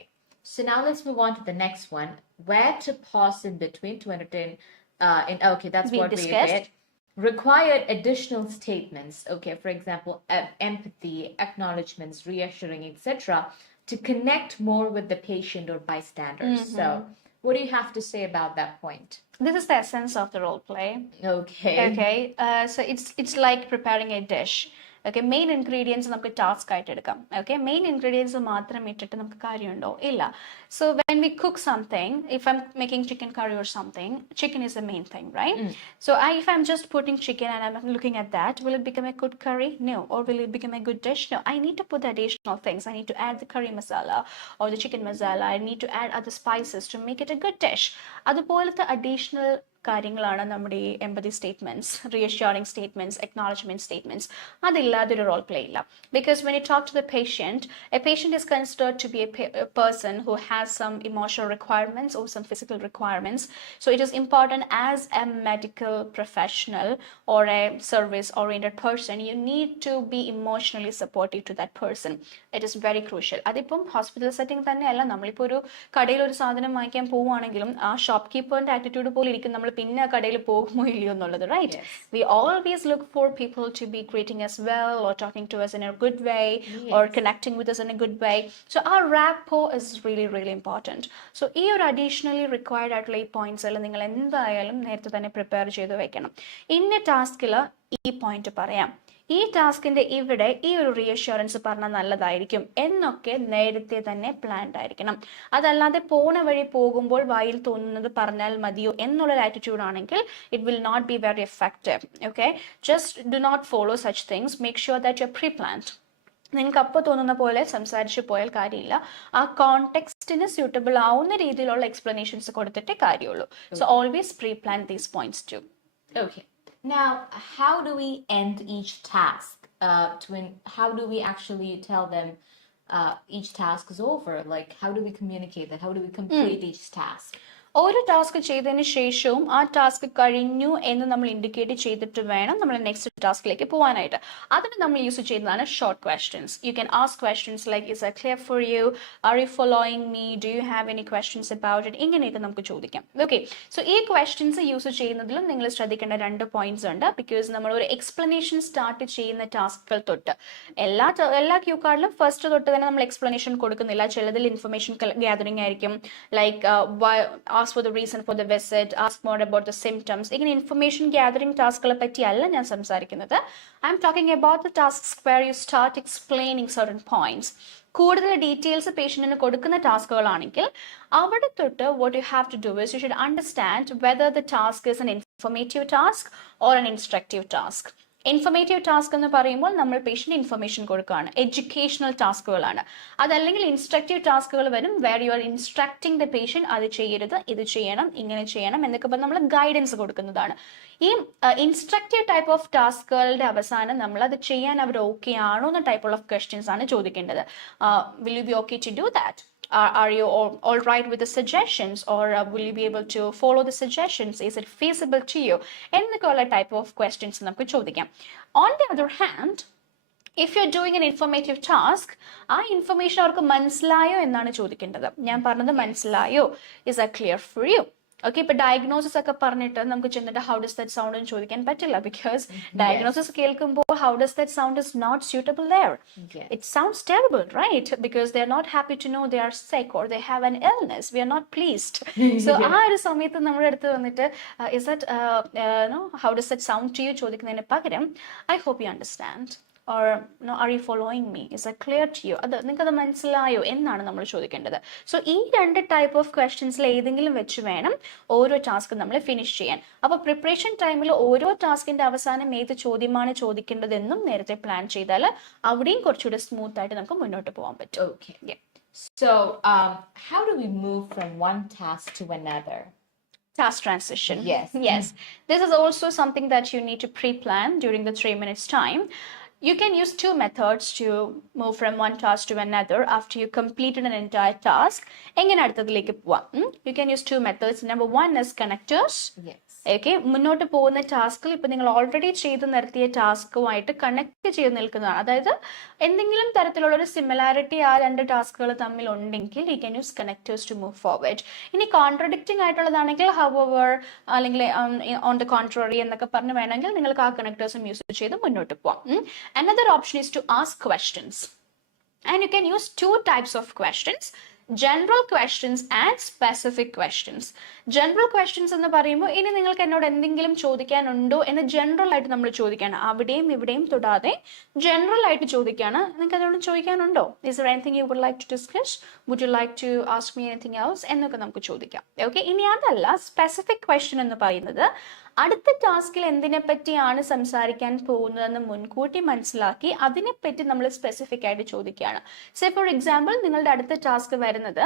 So now let's move on to the next one. Where to pause in between to entertain. Okay, that's what we did. Required additional statements. Okay, for example, empathy, acknowledgements, reassuring, etc., to connect more with the patient or bystanders. So, what do you have to say about that point? This is the essence of the role play. Okay. Okay. So it's like preparing a dish. Okay, main ingredients നമുക്ക് ടാസ്ക് ആയിട്ട് എടുക്കാം. Okay, main ingredients മാത്രം ഇട്ടിട്ട് നമുക്ക് കാര്യമുണ്ടോ? ഇല്ല. So when we cook something, if I'm making chicken curry or something, chicken is the main thing, right? So if I'm just putting chicken and I'm looking at that, will it become a good curry? No. Or will it become a good dish? No. I need to put the additional things. I need to add the curry masala or the chicken masala. I need to add other spices to make it a good dish. അതുപോലത്തെ additional കാര്യങ്ങളാണ് നമ്മുടെ empathy statements, reassuring statements, acknowledgement statements. അതില്ലാതെ ഒരു role play ഇല്ല. Because when you talk to the patient, a patient is considered to be a person who has some emotional requirements or some physical requirements. So it is important as a medical professional or a service oriented person, you need to be emotionally supportive to that person. It is very crucial. അതിപ്പം hospital setting തന്നെയല്ല, നമ്മളിപ്പോൾ ഒരു കടയിൽ ഒരു സാധനം വാങ്ങിക്കാൻ പോവുകയാണെങ്കിലും ആ ഷോപ്പ് കീപ്പറിന്റെ ആറ്റിറ്റ്യൂഡ് പോലെ ഇരിക്കും നമ്മൾ പിന്നെ കടയിൽ പോകുമോ ഇല്ലയോ എന്നുള്ളത്, right? Yes. We always look for people to be greeting us well or talking to us in a good way. Yes. Or connecting with us in a good way. So our rapport is really, really important. So ഈ ഒരു additionally required ആയിട്ടുള്ള ഈ പോയിന്റ്സ് എല്ലാം നിങ്ങൾ എന്തായാലും നേരത്തെ തന്നെ പ്രിപ്പയർ ചെയ്ത് വെക്കണം. ഇന്ന ടാസ്കിൽ ഈ പോയിന്റ് പറയാം, ഈ ടാസ്കിന്റെ ഇവിടെ ഈ ഒരു റീഅഷ്യൂറൻസ് പറഞ്ഞാൽ നല്ലതായിരിക്കും എന്നൊക്കെ നേരത്തെ തന്നെ പ്ലാൻഡ് ആയിരിക്കണം. അതല്ലാതെ പോണ വഴി പോകുമ്പോൾ വായിൽ തോന്നുന്നത് പറഞ്ഞാൽ മതിയോ എന്നുള്ളൊരു ആറ്റിറ്റ്യൂഡ് ആണെങ്കിൽ it will not be very effective. Okay, just do not follow such things. Make sure that you are pre planned. നിങ്ങൾക്ക് അപ്പോൾ തോന്നുന്ന പോലെ സംസാരിച്ച് പോയാൽ കാര്യമില്ല. ആ കോണ്ടെക്സ്റ്റിന് സ്യൂട്ടബിൾ ആവുന്ന രീതിയിലുള്ള എക്സ്പ്ലനേഷൻസ് കൊടുത്തിട്ടേ കാര്യമുള്ളൂ. So always pre plan these points too. Okay. Now, how do we end each task? How do we actually tell them each task is over? Like, how do we communicate that? How do we complete each task? ഒരു ടാസ്ക് ചെയ്തതിന് ശേഷവും ആ ടാസ്ക് കഴിഞ്ഞു എന്ന് നമ്മൾ ഇൻഡിക്കേറ്റ് ചെയ്തിട്ട് വേണം നമ്മൾ നെക്സ്റ്റ് ടാസ്കിലേക്ക് പോകാനായിട്ട്. അതിന് നമ്മൾ യൂസ് ചെയ്യുന്നതാണ് short questions. U can ask questions like, is that clear for you? Are you following me? Do you have any questions about it? ഇങ്ങനെയൊക്കെ നമുക്ക് ചോദിക്കാം. ഓക്കെ, സോ ഈ ക്വസ്റ്റ്യൻസ് യൂസ് ചെയ്യുന്നതിലും നിങ്ങൾ ശ്രദ്ധിക്കേണ്ട 2 പോയിന്റ്സ് ഉണ്ട്. ബിക്കോസ് നമ്മൾ ഒരു എക്സ്പ്ലനേഷൻ സ്റ്റാർട്ട് ചെയ്യുന്ന ടാസ്കുകൾ തൊട്ട് എല്ലാ ക്യൂ കാർഡിലും ഫസ്റ്റ് തൊട്ട് തന്നെ നമ്മൾ എക്സ്പ്ലനേഷൻ കൊടുക്കുന്നില്ല. ചിലതിൽ ഇൻഫർമേഷൻ ഗ്യാതറിംഗ് ആയിരിക്കും, like ask for the reason for the visit, ask more about the symptoms. ഇങ്ങനെ ഇൻഫർമേഷൻ ഗ്യാതറിംഗ് ടാസ്കുകളെ പറ്റിയല്ല ഞാൻ സംസാരിക്കുന്നത്. I am talking about the tasks where you start explaining certain points. കൂടുതൽ ഡീറ്റെയിൽസ് പേഷ്യന്റിന് കൊടുക്കുന്ന ടാസ്കുകളാണെങ്കിൽ അവിടെ തൊട്ട് what you have to do is you should understand whether the task is an informative task or an instructive task. Informative task എന്ന് പറയുമ്പോൾ നമ്മൾ patient information കൊടുക്കുകയാണ്, എഡ്യൂക്കേഷണൽ ടാസ്കുകളാണ്. അതല്ലെങ്കിൽ ഇൻസ്ട്രക്റ്റീവ് ടാസ്കുകൾ വരും, where you are instructing the patient അത് ചെയ്യരുത്, ഇത് ചെയ്യണം, ഇങ്ങനെ ചെയ്യണം എന്നൊക്കെ പറഞ്ഞ് നമ്മൾ ഗൈഡൻസ് കൊടുക്കുന്നതാണ്. ഈ ഇൻസ്ട്രക്റ്റീവ് ടൈപ്പ് ഓഫ് ടാസ്കുകളുടെ അവസാനം നമ്മൾ അത് ചെയ്യാൻ അവർ ഓക്കെ ആണോ എന്ന ടൈപ്പ് ഓഫ് ക്വസ്റ്റ്യൻസ് ആണ് ചോദിക്കേണ്ടത്. Will you be okay to do that? Are you all right with the suggestions, or will you be able to follow the suggestions? Is it feasible to you? എന്നൊക്കെയുള്ള type of questions നമുക്ക് ചോദിക്കാം. On the other hand, if you're doing an informative task, ആ ഇൻഫർമേഷൻ അവർക്ക് മനസ്സിലായോ എന്നാണ് ചോദിക്കേണ്ടത്. ഞാൻ പറഞ്ഞത് മനസ്സിലായോ? Is that clear for you? Okay, ഇപ്പൊ ഡയഗ്നോസിസ് ഒക്കെ പറഞ്ഞിട്ട് നമുക്ക് ചെന്നിട്ട് ഹൗ ഡസ് ദാറ്റ് സൗണ്ട് എന്ന് ചോദിക്കാൻ പറ്റില്ല, ബിക്കോസ് ഡയഗ്നോസിസ് കേൾക്കുമ്പോൾ how does that sound is not suitable there. It sounds terrible, right? Because they are not happy to know they are sick or they have an illness, we are not pleased. So ആ ഒരു സമയത്ത് നമ്മുടെ അടുത്ത് വന്നിട്ട് is that how does that sound to you ചോദിക്കുന്നതിന് പകരം I hope you understand, or no, are you following me? Is that clear to you? അത് നിങ്ങൾക്കത് മനസ്സിലായോ എന്നാണ് നമ്മൾ ചോദിക്കേണ്ടത്. സോ ഈ രണ്ട് ടൈപ്പ് ഓഫ് ക്വസ്റ്റ്യൻസിൽ ഏതെങ്കിലും വെച്ച് വേണം ഓരോ ടാസ്ക് നമ്മൾ ഫിനിഷ് ചെയ്യാൻ. അപ്പോൾ പ്രിപ്പറേഷൻ ടൈമിൽ ഓരോ ടാസ്കിന്റെ അവസാനം ഏത് ചോദ്യമാണ് ചോദിക്കേണ്ടതെന്നും നേരത്തെ പ്ലാൻ ചെയ്താൽ അവിടെയും കുറച്ചുകൂടെ സ്മൂത്ത് ആയിട്ട് നമുക്ക് മുന്നോട്ട് പോകാൻ പറ്റും. Okay. Yeah. So, how do we move from one task to another? Task transition. Yes. Yes. This is also something that you need to pre-plan during the 3 minutes time. You can use two methods to move from one task to another after you completed an entire task. എങ്ങനെ അടുത്തതിലേക്ക് പോവാം? You can use two methods. Number one is connectors. Yes. Okay, മുന്നോട്ട് പോകുന്ന ടാസ്കിൽ ഇപ്പൊ നിങ്ങൾ ഓൾറെഡി ചെയ്ത് നിർത്തിയ ടാസ്കുമായിട്ട് കണക്ട് ചെയ്ത് നിൽക്കുന്നതാണ്. അതായത് എന്തെങ്കിലും തരത്തിലുള്ള ഒരു സിമിലാരിറ്റി ആ രണ്ട് ടാസ്കുകൾ തമ്മിൽ ഉണ്ടെങ്കിൽ you can use connectors to move forward. ഇനി കോൺട്രഡിക്റ്റിംഗ് ആയിട്ടുള്ളതാണെങ്കിൽ ഹൗവർ അല്ലെങ്കിൽ ഓൺ ദ കോൺട്രറി എന്നൊക്കെ പറഞ്ഞ് വേണമെങ്കിൽ നിങ്ങൾക്ക് ആ കണക്ടേഴ്സും യൂസ് ചെയ്ത് മുന്നോട്ട് പോവാം. Another option is to ask questions, and you can use two types of questions: general questions and specific questions. General questions എന്ന് പറയുമ്പോൾ ഇനി നിങ്ങൾക്ക് എന്നോട് എന്തെങ്കിലും ചോദിക്കാനുണ്ടോ എന്ന് ജനറൽ ആയിട്ട് നമ്മൾ ചോദിക്കുകയാണ്. അവിടെയും ഇവിടെയും തൊടാതെ ജനറൽ ആയിട്ട് ചോദിക്കുകയാണ്, നിങ്ങൾക്ക് എന്നോട് ചോദിക്കാനുണ്ടോ? Is there anything you would like to discuss? Would you like to ask me anything else? എന്നൊക്കെ നമുക്ക് ചോദിക്കാം. ഓക്കെ, ഇനി അതല്ല, സ്പെസിഫിക് ക്വസ്റ്റ്യൻ എന്ന് പറയുന്നത് അടുത്ത ടാസ്കിൽ എന്തിനെ പറ്റിയാണ് സംസാരിക്കാൻ പോകുന്നതെന്ന് മുൻകൂട്ടി മനസ്സിലാക്കി അതിനെപ്പറ്റി നമ്മൾ സ്പെസിഫിക് ആയിട്ട് ചോദിക്കുകയാണ്. സേ ഫോർ എക്സാമ്പിൾ, നിങ്ങളുടെ അടുത്ത ടാസ്ക് വരുന്നത്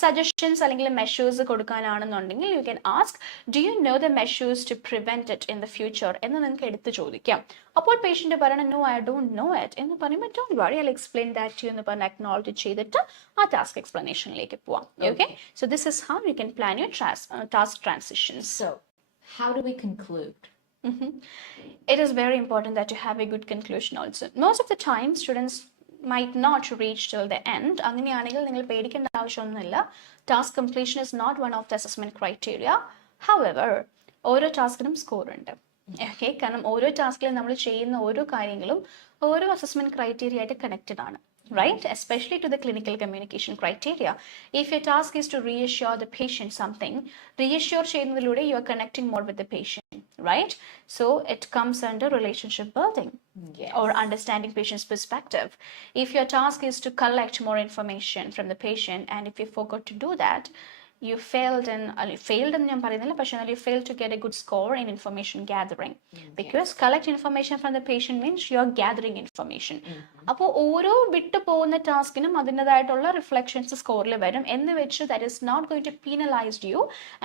സജഷൻസ് അല്ലെങ്കിൽ മെഷേഴ്സ് കൊടുക്കാനാണെന്നുണ്ടെങ്കിൽ you can ask, do you know the measures to prevent it in the future എന്ന് നിങ്ങൾക്ക് എടുത്ത് ചോദിക്കാം. അപ്പോൾ പേഷ്യന്റ് പറയണം, no I don't know it എന്ന് പറയുമ്പോൾ don't worry, I explain that you എന്ന് പറഞ്ഞ് അക്നോളജ് ചെയ്തിട്ട് ആ ടാസ്ക് എക്സ്പ്ലനേഷനിലേക്ക് പോവാം. Okay, so this is how you can plan your task transitions. So, how do we conclude? It is very important that you have a good conclusion also. Most of the time, students might not reach till the end. അങ്ങനെയാണെങ്കിൽ നിങ്ങൾ പേടിക്കേണ്ട ആവശ്യമൊന്നുമില്ല. Task completion is not one of the assessment criteria. However, ഓരോ ടാസ്കിനും സ്കോർ ഉണ്ട്. ഓക്കെ, കാരണം ഓരോ ടാസ്കിലും നമ്മൾ ചെയ്യുന്ന ഓരോ കാര്യങ്ങളും ഓരോ അസസ്മെന്റ് ക്രൈറ്റീരിയ ആയിട്ട് കണക്റ്റഡ് ആണ്. Right, especially to the clinical communication criteria. If your task is to reassure the patient something, reassure ചെയ്യുന്നതിലൂടെ you are connecting more with the patient, right? So it comes under relationship building. Yes. Or understanding patient's perspective. If your task is to collect more information from the patient, and if you forgot to do that, you failed എന്ന് ഞാൻ പറയുന്നില്ല, പക്ഷേ you failed to get a good score in information gathering. Because collect information from the patient means you are gathering information. അപ്പോൾ ഓരോ വിട്ടു പോകുന്ന ടാസ്കിനും അതിൻ്റെതായിട്ടുള്ള റിഫ്ലക്ഷൻസ് സ്കോറിൽ വരും എന്ന് വെച്ച് that is not going to penalize you,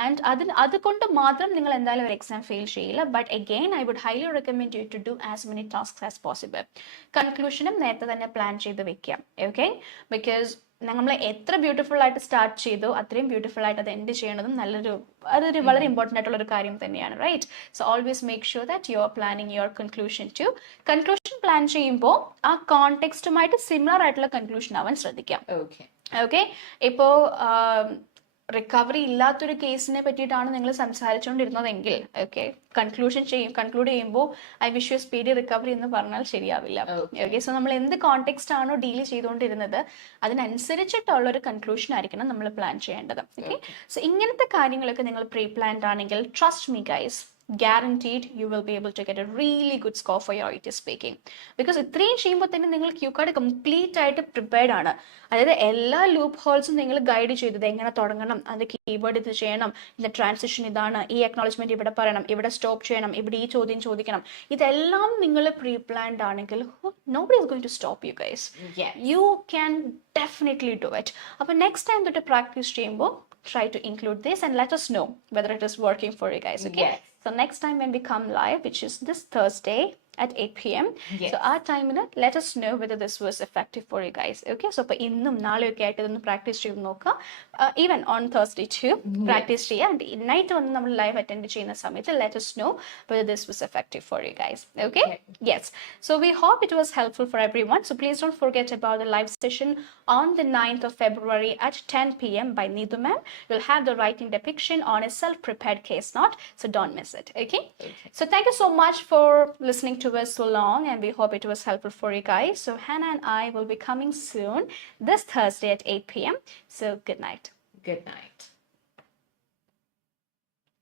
and അതുകൊണ്ട് മാത്രം നിങ്ങൾ എന്തായാലും ഒരു എക്സാം ഫെയിൽ ചെയ്യില്ല. But again I would highly recommend you to do as many tasks as possible. കൺക്ലൂഷനും നേരത്തെ തന്നെ പ്ലാൻ ചെയ്ത് വെക്കാം. ഓക്കെ, ബിക്കോസ് നമ്മൾ എത്ര ബ്യൂട്ടിഫുൾ ആയിട്ട് സ്റ്റാർട്ട് ചെയ്തോ അത്രയും ബ്യൂട്ടിഫുൾ ആയിട്ട് അത് എൻഡ് ചെയ്യണതും അതൊരു വളരെ ഇമ്പോർട്ടൻ്റ് ആയിട്ടുള്ള ഒരു കാര്യം തന്നെയാണ്, right? So always make sure that you are planning your conclusion conclusion plan ചെയ്യുമ്പോൾ ആ കോണ്ടെക്സ്റ്റുമായിട്ട് സിമിലർ ആയിട്ടുള്ള കൺക്ലൂഷൻ ആവാൻ ശ്രദ്ധിക്കാം. ഓക്കെ, ഇപ്പോൾ റിക്കവറി ഇല്ലാത്തൊരു കേസിനെ പറ്റിയിട്ടാണ് നിങ്ങൾ സംസാരിച്ചുകൊണ്ടിരുന്നതെങ്കിൽ ഓക്കെ, കൺക്ലൂഡ് ചെയ്യുമ്പോൾ I wish you speedy recovery എന്ന് പറഞ്ഞാൽ ശരിയാവില്ല. ഓക്കെ, സോ നമ്മൾ എന്ത് കോണ്ടെക്സ്റ്റ് ആണോ ഡീൽ ചെയ്തുകൊണ്ടിരുന്നത് അതിനനുസരിച്ചിട്ടുള്ള ഒരു കൺക്ലൂഷൻ ആയിരിക്കണം നമ്മൾ പ്ലാൻ ചെയ്യേണ്ടത്. ഓക്കെ, സോ ഇങ്ങനത്തെ കാര്യങ്ങളൊക്കെ നിങ്ങൾ പ്രീ പ്ലാൻഡ് ആണെങ്കിൽ trust me guys, guaranteed you will be able to get a really good score for your IT speaking. Because ഇത്രയും ചെയ്യുമ്പോൾ തന്നെ നിങ്ങൾ ക്യൂ കാർഡ് കംപ്ലീറ്റ് ആയിട്ട് പ്രിപ്പയർഡ് ആണ്. അതായത് എല്ലാ ലൂപ്പ് ഹോൾസും നിങ്ങൾ ഗൈഡ് ചെയ്തത് എങ്ങനെ തുടങ്ങണം, അതിന്റെ കീവേഡ് ഇത് ചെയ്യണം, ഇതിന്റെ ട്രാൻസിഷൻ ഇതാണ്, ഈ അക്നോളജ്മെന്റ് ഇവിടെ പറയണം, ഇവിടെ സ്റ്റോപ്പ് ചെയ്യണം, ഇവിടെ ഈ ചോദ്യം ചോദിക്കണം, ഇതെല്ലാം നിങ്ങൾ പ്രീ പ്ലാൻഡ് ആണെങ്കിൽ nobody is going to stop you guys. Yes. You can definitely do it. അപ്പോൾ നെക്സ്റ്റ് ടൈം തൊട്ട് പ്രാക്ടീസ് ചെയ്യുമ്പോൾ try to include this and let us know whether it is working for you guys, okay? Yes. So next time when we come live, which is this Thursday at 8 p.m. Yes. So our time in it, let us know whether this was effective for you guys, okay? So for innum naale okke aayittu idonu practice cheyu nokka, even on Thursday too practice cheya, and night on nammal live attend cheyna samayathu let us know whether this was effective for you guys, okay? Yes. So we hope it was helpful for everyone. So please don't forget about the live session on the 9th of February at 10 p.m. by Neetu ma'am. You'll have the writing depiction on a self-prepared case note, so don't miss it, okay? So thank you so much for listening to us so long, and we hope it was helpful for you guys. So Hannah and I will be coming soon this Thursday at 8 p.m. So good night. Good night.